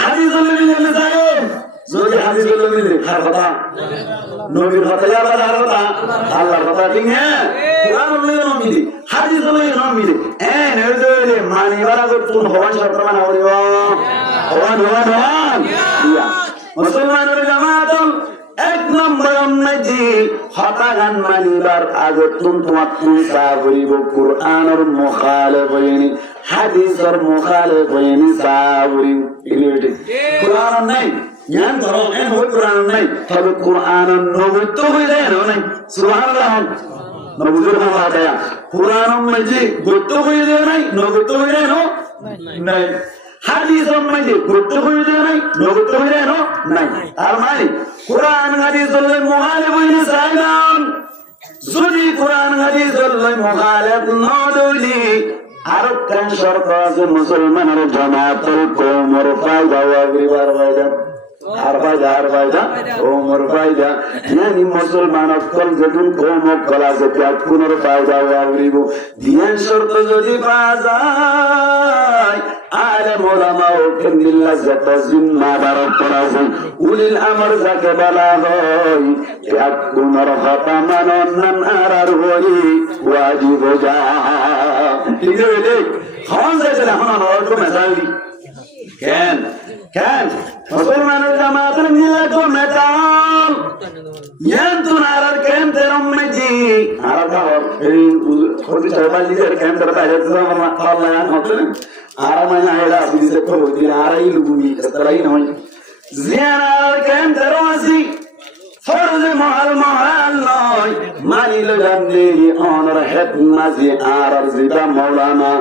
হাদিস মিলে চাই যদি হাদিস মিলে আর কথা নবীর কথা আর কথা আল্লাহর কথা ঠিক হ্যাঁ কোরআন মিলে হাদিস মিলে মানিবার আগতুন হওয়ান শর্ত মানা করিব হওয়ান মুসলমানের জামাত এক নম্বর অন্যায় হতাগান মানিবার আগতুন তোমার তুলসা করিব কোরআনের মুখালেফ হইনি হাদিসের মুখালেফ হইনি সাবরিব কোরআন নাই জ্ঞান ধরো এন হই কোরআন নাই তবে কোরআনের নবুত্ব হয়ে যায় নাই সুবহানাল্লাহ নবুজুর মাওলায়া কোরআন মাঝে গত হয়ে যায় নাই নগত হয়ে যায় নাই হাদিস মাঝে গত হয়ে যায় নাই নগত হয়ে যায় নাই আর মানে কোরআন হাদিস হলে মুখালিফ হইলে সাইলাম যদি কোরআন হাদিস হলে মুখালিফ না হইলে আর কেন শর্ত আছে মুসলমানের জামাতের কোমর ফায়দা ওয়াগরিবার ফায়দা আর ফায়দা কোমর ফায়দা yani মুসলমান অকল যখন কোমর কলা যে কোমর ফায়দা ওয়াগরিব দিন শর্ত যদি বাজায় আলেম ওলামা ও কেন্দিল্লাহ যত জিম্মাদার করাছেন উলিল আমর যাকে বলা হয় এক কোমর হতা মানন আর হই ওয়াজিব যা ঠিক আছে হন যাইছে এখন আমার তো মেজাল কেন মুসলমানের জামাতের মিলে তো মেটাল ইয়ান্তুন আর কেন তেরম মেজি আর খাওয়ার এই খোঁজি চাইবা লিজের কেন তের বাইরে তো আমার আল্লাহ জান হতো আর মানে আইলা বিজে তো দিন আর এই লুগুমি তারাই নয় জিয়ান আর কেন তেরো আসি ফরজ মহাল নয় মানিল জানলে অনর হেড মাঝে আর জিবা মৌলানা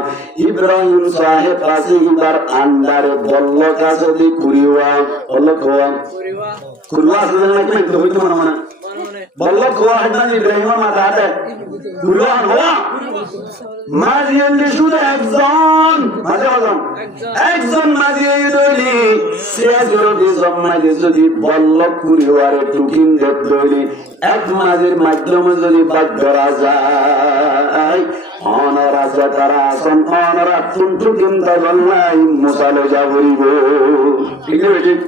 ইব্রাহিম সাহেব কাছে ইবার আন্ডারে বল্ল কাছে দি কুরিওয়া বল্ল খোয়া কুরিওয়া আসলে নাকি আমি তো হইতো মনে বল্ল খোয়া হেড না ইব্রাহিম মাথা হাতে কুরিওয়া হওয়া মাঝিয়ানলি শুধু একজন মাঝিয়ে দইলি সে যদি জন্মাইলে যদি বল্ল কুরিওয়ারে টুকিন দইলি এক মাঝের মাধ্যমে যদি বাদ ধরা যায় অনরা যারা আসন অনরা টুকিন দলাই মুসালে যাবরিব ঠিক আছে ঠিক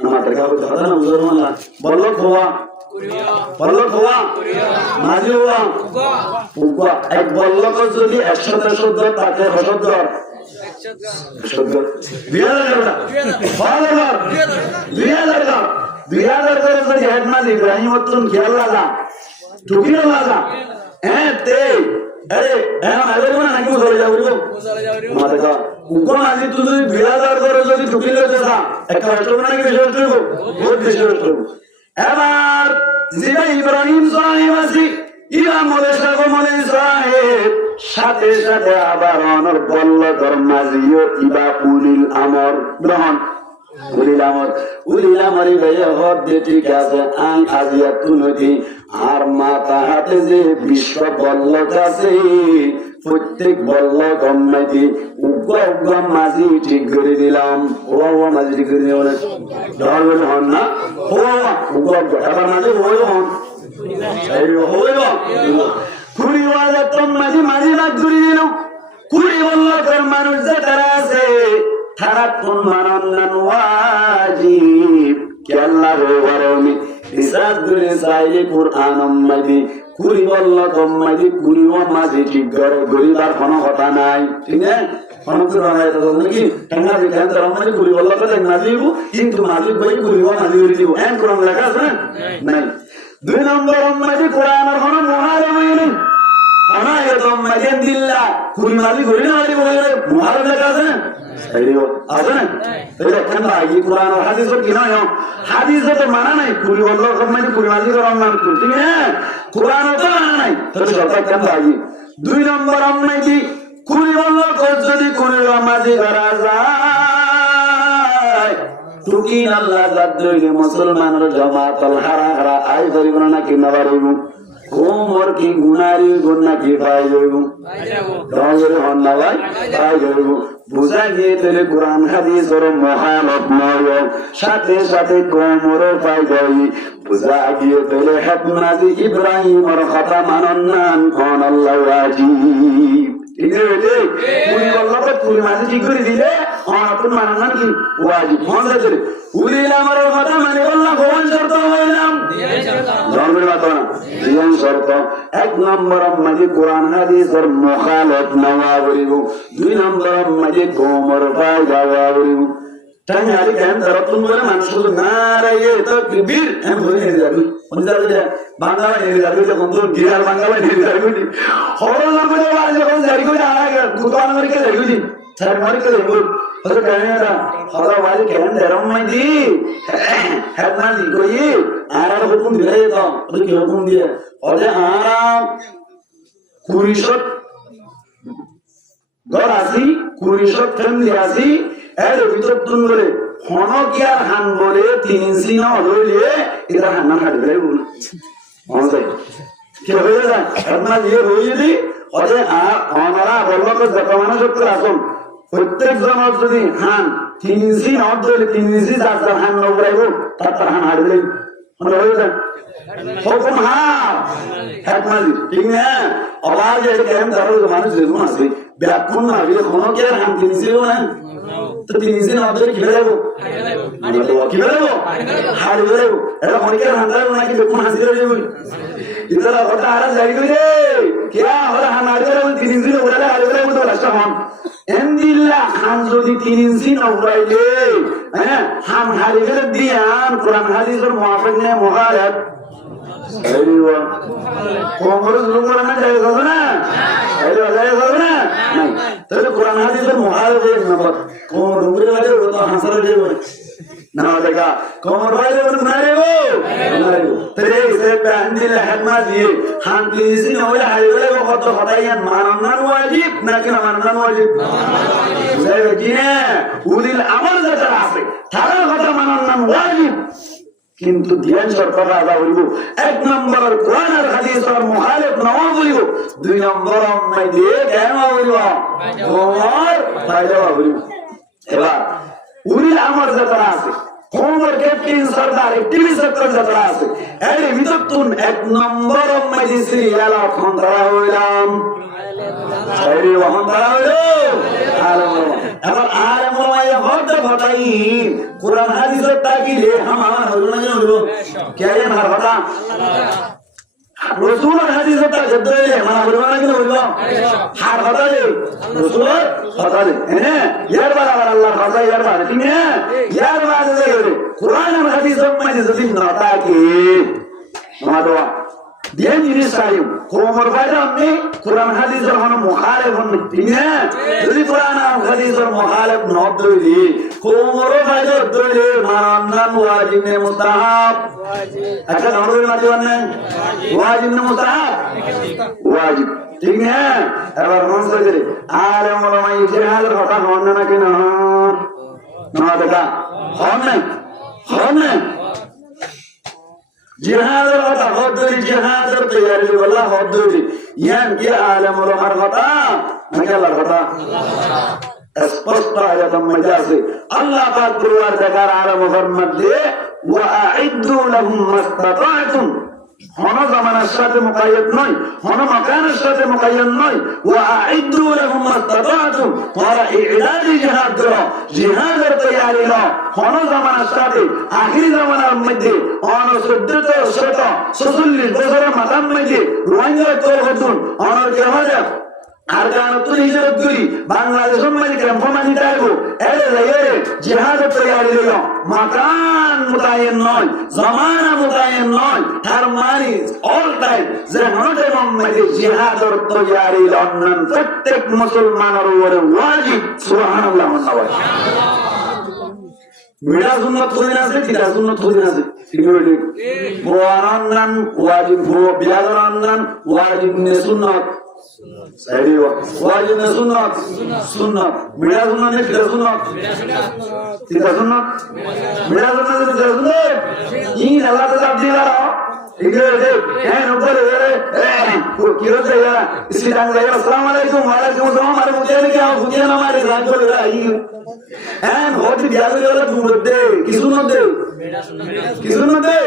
আমাদের কাছে কথা না মুসলমানরা বল্ল খোয়া মাঝি হওয়া উগা এক বল্লক যদি 100 শব্দ তাকে শব্দ 2000 করে যদি হেড মাঝি ইব্রাহিম তুম খেয়াল লাগা টুকির লাগা তে আরে আগে না নাকি চলে যাবো আমাদের কা উগা মাঝি তুই যদি 2000 করে যদি টুকির লাগে না একটা হস্ত নাকি বেশি হস্ত বহুত বেশি হস্ত এবার জিবা ইব্রাহিম সাহেব আসি ইমাম মলে সাহেব সাথে সাথে আবার অনর বল্ল ধর্মাজিও ইবা উলিল আমর গ্রহণ উলিল আমরি ভাইয়া হদ দে ঠিক আছে আই আজিয়া তুলতি আর মাথা হাতে যে বিশ্ব বল্ল আছে প্রত্যেক বল্ল গম্মাইতি উগ্র মাঝি ঠিক করে দিলাম ও মাঝি ঠিক করে দিলাম ডর বলে হন না ও উগ্র এবার মাঝি হইল হন হইল কুড়ি ওয়াজা তোম মাঝি বাদ করে দিল কুড়ি বল্ল তোর মানুষ যে তারা আছে তারা কোন মানন্নান ওয়াজিব কে আল্লাহ রবি রিসাদ করে চাইলে কোরআন মাঝি কুড়ি বলল তোমাকে কুড়ি ও মাঝে ঠিক করে গরিবার কোনো কথা নাই ঠিক আছে নাকি মাঝে কুড়ি বলল তো মাঝিব কিন্তু মাঝিক বই কুড়ি ও মাঝি করে দিব এন কোরআন লেখা আছে না নাই দুই নম্বর মাঝে কোরআনের কোনো মহারম নেই মাঝে দিল্লা কুড়ি মাঝি ঘুরি না মাঝি বলে মহারম লেখা আছে না আছে না এটা কেন আগে কোরআন আর হাদিসের কি নয় হাদিসে তো মানা নাই কুড়ি বলল মানে কুড়ি মাঝি করে অন্যান্য ঠিক না কোরআন তো মানা নাই তাহলে সরকার কেন আগে দুই নম্বর কি কুড়ি বলল যদি কুড়ি মাঝি করা যায় টুকিন আল্লাহ জাদ্দইলে মুসলমানের জামাতাল হারা হারা আই করিব না কি না পারিব কোমর কি গুনারি গুণা কি পাই যাইব দজরে হন না ভাই পাই যাইব বুঝা গিয়ে তেলে কোরআন হাদিসের মহালত নয় সাথে সাথে কোমর পাই যাই বুঝা গিয়ে তেলে হাদনাজি ইব্রাহিমের কথা মানন নাম কোন আল্লাহ ওয়াজিব ঠিক আছে পুরি বললাম পুরি মাঝে ঠিক করে দিলে আপন মানন নাম কি ওয়াজিব মন যাচ্ছে উলিল আমার কথা মানে বললাম কোন শর্ত হইলাম জন্মের কথা না জীবন শর্ত এক নম্বর মাঝে কোরআন হাদিসের মুখালাত নওয়া করিব দুই নম্বর মাঝে কোমর পাই যাওয়া করিব তাই আরে কেন তরতুন বলে মানুষ শুধু না রে তো বীর আমি বলে নিয়ে যাবি অন্যরা যে বাংলা নিয়ে যাবি যখন তো গিরার বাংলা নিয়ে যাবি হরল করে বাড়ি যখন জারি করে আগে কুতান করে জারি করে স্যার মারি করে বল তো কেন না হলো বাড়ি কেন ধরম নাই দি হ্যাঁ না দি কই আর হুকুম দিলে তো ওই কি হুকুম দিয়ে ওরে আরাম কুরিশত ঘর আসি কুরিশত ফ্যামিলি আসি এর ভিতর তুন বলে হনকিয়ার হান বলে 3 ইঞ্চি না হইলে এটা হান্না হাড়ি দেয় বল হনজাই কি হয়ে যায় আপনার দিয়ে হয়ে দি ওরে অনারা বললো তো যত মানুষ সত্য আসুন প্রত্যেক জনের যদি হান 3 ইঞ্চি না হইলে 3 ইঞ্চি যার হান নবরাইব তার হান হাড়ি দেয় মানে হয়ে যায় হুকুম হার হেকমাজি ঠিক না আওয়াজ এর কেম ধরো মানুষ যেমন আছে ব্যাকুন না হইলে হনকিয়ার হান 3 ইঞ্চি না তো 3 ইঞ্চি না হইলে কি হইব কি হইব হাড়ি হইব এটা হনকিয়ার হান ধরো নাকি ব্যাকুন হাসি হইব ইতরা কথা আর জারি করে কিয়া হলা হান হাড়ি হইব 3 ইঞ্চি না হইলে হাড়ি হইব তো রাস্তা হন এন্দিল্লাহ হান যদি 3 ইঞ্চি না হইলে হ্যাঁ হান হাড়ি করে দিয়ান কোরআন হাদিসের মুআফিক নে মুখালাত আইওয়া কোমর জুলুম না যায় হবে না আইওয়া যায় হবে না নাই তাহলে কোরআন হাদিসের মুখালাত নম্বর কোমর উপরে লাগে তো হাসার দেব না দেখা কোমর বাইরে না রেগো তেরে সে বান্দিল্লাহ হাদমা দিয়ে হান দিছি না হইলে হাইলে কত হদাইয়ান মাননান ওয়াজিব নাকি না মাননান ওয়াজিব যায় কি না উলিল আমল যেটা আছে তার কথা মাননান ওয়াজিব কিন্তু ধ্যান সরকার আদা হইব এক নম্বর কোরআন আর হাদিসের মুখালিফ নওয়া বলিব দুই নম্বর মাই দিয়ে কেন হইব কোমর ফায়দা হইব এবার উলিল আমল যেটা আছে কোমর ক্যাপ্টেন সরদার টিভি সেক্টর যেটা আছে এর ভিতর তুন এক নম্বর মাই দিছি এলা ফোন ধরা হইলাম এই ওহন ধরা হইল আলম এবার আলম মাইয়া হতে ঘটাই কোরআন হাদিসের তাকিলে আমার হইল না হইল কে না কথা রাসূলের হাদিসের তাকিলে মানে হইল না কি হইল হার কথা দে রাসূলের কথা দে হ্যাঁ ইয়ার বরাবর আল্লাহ কথা ইয়ার বারে ঠিক না ইয়ার বারে দে কোরআন আর হাদিসের মধ্যে যদি না থাকে মাদওয়া দিয়ে জিনিস চাইও কোমর বাইরে আপনি কোরআন হাদিসের কোনো মুখালিফ নেই ঠিক না যদি কোরআন আর হাদিসের মুখালিফ না তৈরি কোমর বাইরে তৈরি মাননান ওয়াজিব নে মুস্তাহাব আচ্ছা নরবে মাজিব না ওয়াজিব নে মুস্তাহাব ওয়াজিব ঠিক না এবার মন করে আলে ওলামা ইজতিহাদের কথা হন না কেন না দেখা হন না জিহাদের কথা হদ্দুরি জিহাদের তৈরি বলা হদ্দুরি ইয়ান কি আলেম ওলামার কথা নাকি আল্লাহর কথা স্পষ্ট আয়াতের মধ্যে আছে আল্লাহ পাক পরওয়ারদিগার আলম ফরমাতে ওয়া আইদ্দু লাহুম মাসতাতাতুম কোন জামানার সাথে মুকাইয়াদ নয়, কোন মাকানের সাথে মুকাইয়াদ নয়। ওয়া আইদ্দু লাহুম মাস্তাতাতুম, তোমরা ইলাদি জিহাদ করো, জিহাদের তৈয়ারি নাও। কোন জামানার সাথে আখির জামানার মধ্যে 1446 বছরের মাথার মধ্যে রোহিঙ্গা তো হতুন অনর কেমন আর গান তুই হিজরত করি বাংলাদেশের মানে ক্যাম্প মানি থাকবো এরে এরে জিহাদ তৈয়ারি দিল। মাকান মুতায়েন নয়, জামানা মুতায়েন নয়, তার মানে অল টাইম যে হতে মধ্যে জিহাদের তৈয়ারি লন্ডন প্রত্যেক মুসলমানের উপরে ওয়াজিব। সুবহানাল্লাহ। মিডা সুন্নাত কইন আছে, কিরা সুন্নাত কইন আছে, ঠিক আছে? বোয়ারান ওয়াজিব, বিয়াদারান ওয়াজিব নে সুন্নাত, সাইরি ওয়াজিব নে সুন্নাত, সুন্নাত মিডা সুন্নাত নে কিরা সুন্নাত, কিরা সুন্নাত মিডা সুন্নাত নে কিরা সুন্নাত। ইন আল্লাহ তাআলা দিলারা ঠিক আছে? হ্যাঁ উপরে কিরা দেয়া ইসলাম গায় আসসালামু আলাইকুম ওয়া আলাইকুম আসসালাম। আরে মুতে নে কি মুতে না মারে রাত করে I and what did you do today? Kisunode, Kisunode,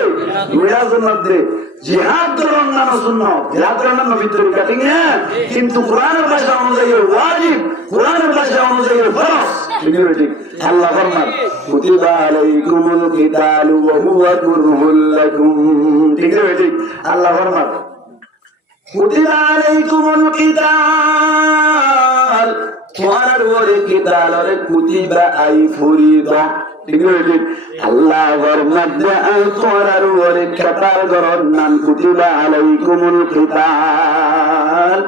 Mirazunade, Jihad Rana Sunno, Yadrana Vitri cutting here, into Quran Basha on the Wajib, Quran Basha on the Faras, Security, Allah Varma, Kutiba alaykumul Kitalu, Huwa Kurhulakum, Security, Allah Varma, Kutiba alaykumul Kital. তোমার ওরে কিতালরে কুতিবা I Farida, ঠিক আছে? আল্লাহর মধ্যে I তোমার ওরে কাতার গরন নান কুতিবা আলাইকুমুল কিতাল।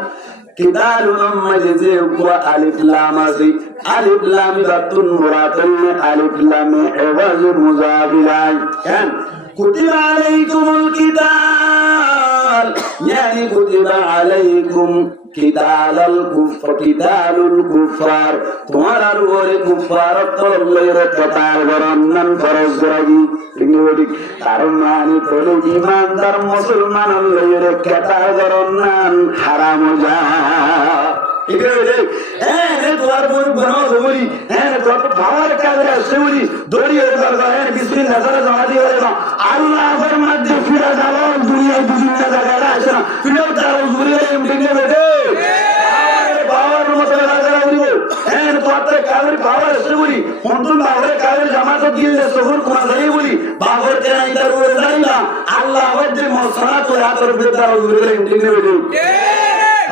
কিতালুল মাজিজে ওয়া আলিফ লাম আছে, আলিফ লাম বাতুন মুরাতান আলিফ লাম এওয়াজ মুজাবিলাই। কেন কুতিবা আলাইকুমুল কিতাল يعني كتب عليكم قتال الكفر قتال الكفار তোমার ওরে কুফার তললের কাতার গরন্নন ফরজ রাগি ঠিক তার মানে তোর ইমানদার মুসলমান লয়ের কাতার গরন্নন হারাম যা ঠিক আছে? তোমার বোন বনাও বলি তোর ভাবার কাজে আসছে বলি দড়িয়ে দরকার বিসমিল্লাহ সারা জমা দিয়ে আল্লাহর মধ্যে ফিরে যাও। দুনিয়ায় বিভিন্ন জায়গায় আসে না ফিরেও তার ঘুরে এমনি বেটে বাবার মতো রাজা বলিব তোর কালের বাবার আসছে বলি অন্তর বাবার কালের জামা তো দিয়ে সফর কোনা যাই বলি বাবার কেন তার উপরে যাই না আল্লাহ আবার যে মশলা তো হাতের বেতার ঘুরে এমনি বেটে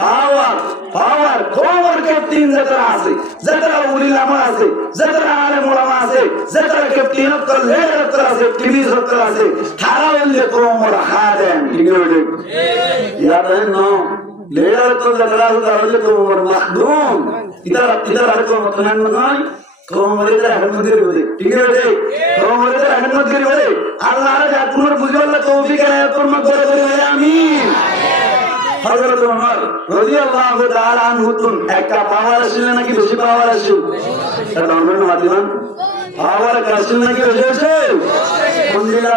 পাওয়ার পাওয়ার খবর ক্যাপ্টেন যারা আছে, যারা উলিলামা আছে, যারা আলেম ওলামা আছে, যারা ক্যাপ্টেন অক্কল লেডার অক্কল আছে, টিভি অক্কল আছে, তারা বললে কোমর হাদেন ঠিক আছে? ইয়াদের নো লেডার অক্কল যারা আছে তারা বললে কোমর মাখদুম। ইদার আর কোমর তো নাম নয়, কোমরে তারা আহমদ গরি বলে, ঠিক আছে? কোমরে তারা আহমদ গরি বলে। আল্লাহর যা তোমার বুঝাল্লাহ তৌফিক আয়াতুল মাগফিরাত করে আমিন। হযরত ওমর রাদিয়াল্লাহু তাআলা আনহু একটা পাওয়ার ছিল নাকি বেশি পাওয়ার ছিল? এটা নরমাল মাদিমান পাওয়ার কাছিল নাকি বেশি আছে? মন্দিরা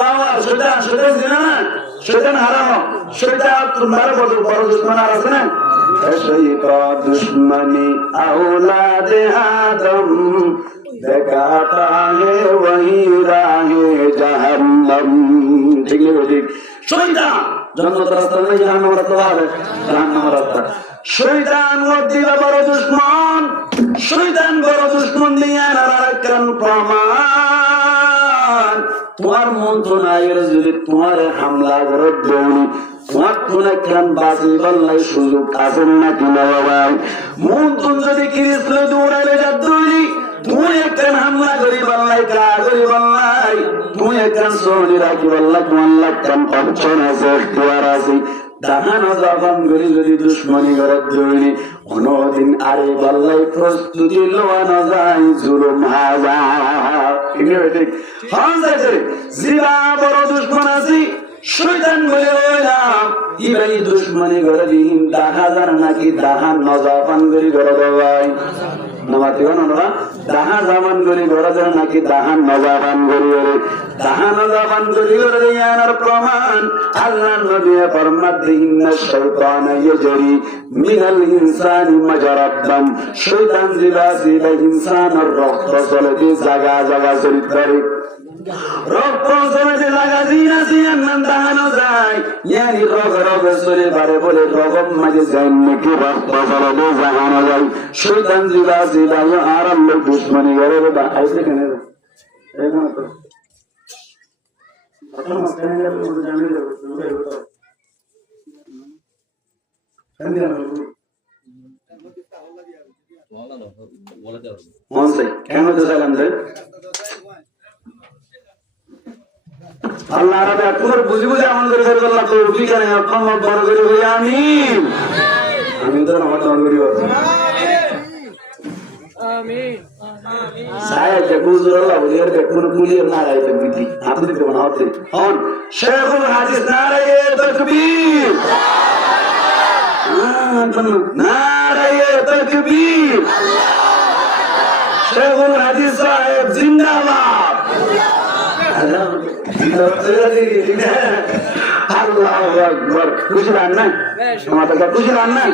পাওয়ার সেটা জিনা না, সেটা হারাম, সেটা তোমার বড় দুশমন আছে না? শৈতান দুশমনি আওলাদ আদম দেখাতা হে ওহি রাহে জাহান্নাম। ঠিক আছে? শয়তান জান্নাতের রাস্তা না, জাহান্নামের রাস্তা হবে, জাহান্নামের রাস্তা। শয়তান ওদিকে বড় দুশমন, শয়তান বড় দুশমন দিয়ে আরেকখান প্রমাণ তোমার মন্ত্রণালয়ের যদি তোমার হামলা করে দৌড়ি তোমার কোন একখান বাসি বললাই সুযোগ আছে নাকি না বাবা? মন্ত্রণ যদি কিরিসলে দৌড়াইলে যা দৌড়ি তুই একখান হামলা করি বললাই কা করি বললাই তুই একখান সহনি রাখি বললাই তোমার লাগখান অপশন আছে, এখতিয়ার আছে। দাহানো জবান করি যদি দুশ্মনী করে দৌড়ি কোনদিন আরে বললাই প্রস্তুতি লোয়ানো যায় জুলুম হাজার। ঠিক জিবা বড় দুশ্মন আছি শয়তান বলে ওইলাম ইবাই দুশ্মনী করে দিন দাহাজার নাকি দাহান নজাপান করি করে দেওয়াই নামাতি না দাহা জামান করি ঘরে দেয় নাকি দাহান নজাপান করি ওরে দাহা নজাপান করি করে দিয়ার প্রমাণ আল্লাহ নবী ফরমাতেন শাইতান ইয়াজরি মিনাল ইনসানি মাজারাদ দাম। শয়তান জিবা জিবা ইনসানের রক্ত চলে জায়গা জায়গা চলে করে রোগ পৌঁছাতে লাগা দিনা সিয়ান নাম দাহানো যায় ইয়ানি রোগ চলে বারে বলে রোগম মাঝে যায় নাকি রাস্তা চালালে জাহানো যায় শয়তান জিবা জিবা আরম্ভ দুশ্মনী করে বা আইছে কেন এখানে তো আপনার মাঝখানে গেলে জানিয়ে দেবো কেন চাইলাম যে আল্লাহ রাবে আপনার বুঝি বুঝে আমার করে আল্লাহ তো ঠিক আছে এখন বড় করে হই আমিন আমি তো আমার দন করি আমিন সাহেব যে বুঝলো আল্লাহ ওদের কোন কুলিয়ে না রাইতে বিধি আপনি দিতে না হতে হন শেখুল হাদিস নারায়ে তাকবীর নারায়ে তাকবীর শেখুল হাদিস সাহেব জিন্দাবাদ আল্লাহু আকবার খুশি রান্না আমাদের খুশি রান্না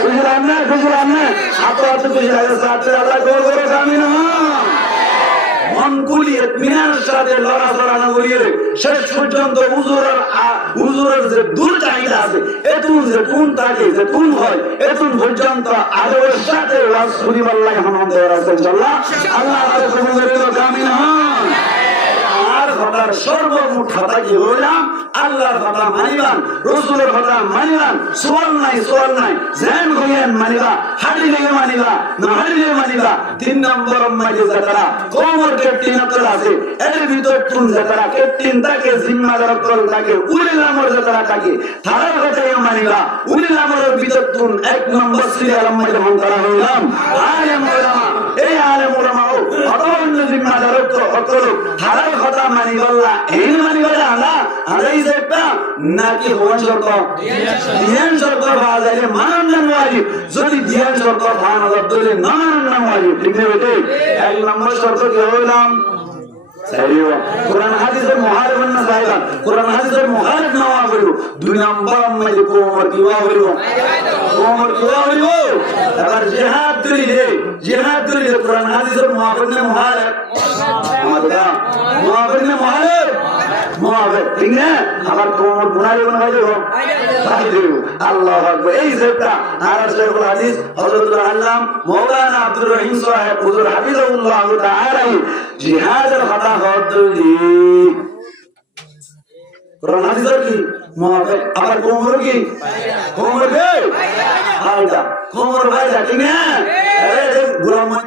খুশি রান্না খুশি রান্না আপনার খুশি লাগে সাথে আল্লাহ গোল করে আমিন মন কুলিয়ে মিনার সাথে লড়াচড়া না করিয়ে শেষ পর্যন্ত হুজুরের যে দূর চাহিদা আছে এতুন যে কোন থাকে যে কোন হয় এতুন পর্যন্ত আদরের সাথে ওয়াজ করিবার লাগে আমাদের আছে ইনশাআল্লাহ আল্লাহ তাআলা কবুল করে আমিন কথার সর্বমোট কথা কি হইলাম আল্লাহর কথা মানিবান রসুলের কথা মানিবান সোয়াল নাই জেন হইয়ান মানিবা হাড়িলে মানিবা না হাড়িলে মানিবা 3 নম্বর মাঝে যারা কোমর ক্যাপ্টেন আছে এর ভিতর তুন যারা ক্যাপ্টেন তাকে জিম্মাদার কল তাকে উলিলামর যারা তাকে তার কথাই মানিবা উলিলামর ভিতর তুন 1 নম্বর সিরিয়াল মাঝে মন করা হইলাম আলেম ওলামা এই আলেম ওলামা ও অন্য জিম্মাদার কল তার কথা মানিবাল্লাহ এই মানিবাল্লাহ আল্লাহ আলাই যেটা নাকি হওয়ার শর্ত ধ্যান শর্ত পাওয়া যায় মানন নাম ওয়াজিব যদি ধ্যান শর্ত পাওয়া না দলে না মানন নাম ওয়াজিব ঠিক না বেটে 1 নম্বর শর্ত কি হইলাম কোরআন হাদিসের মুখালিফ না যাইবা কোরআন হাদিসের মুখালিফ না হওয়া বলবো 2 নম্বর মাঝে কোমর কি হওয়া বলবো এবার জিহাদ দলিলে কোরআন হাদিসের মুখালিফ না মুখালিফ আমাদের মুখালিফ না মুখালিফ ঠিক না আবার কোমর গুনাহে কোন হয় দেবো আল্লাহু আকবার এই যেটা আর শেখুল হাদিস হযরত আল্লাম মাওলানা আব্দুর রহিম সাহেব হুজুর হাফিজাহুল্লাহ তাআলা জিহাদের কথা হদলি কোরআন হাদিসের কি মুআফিক আবার কোমর কি কোমর কে হালদা কোমর ভাই ঠিক না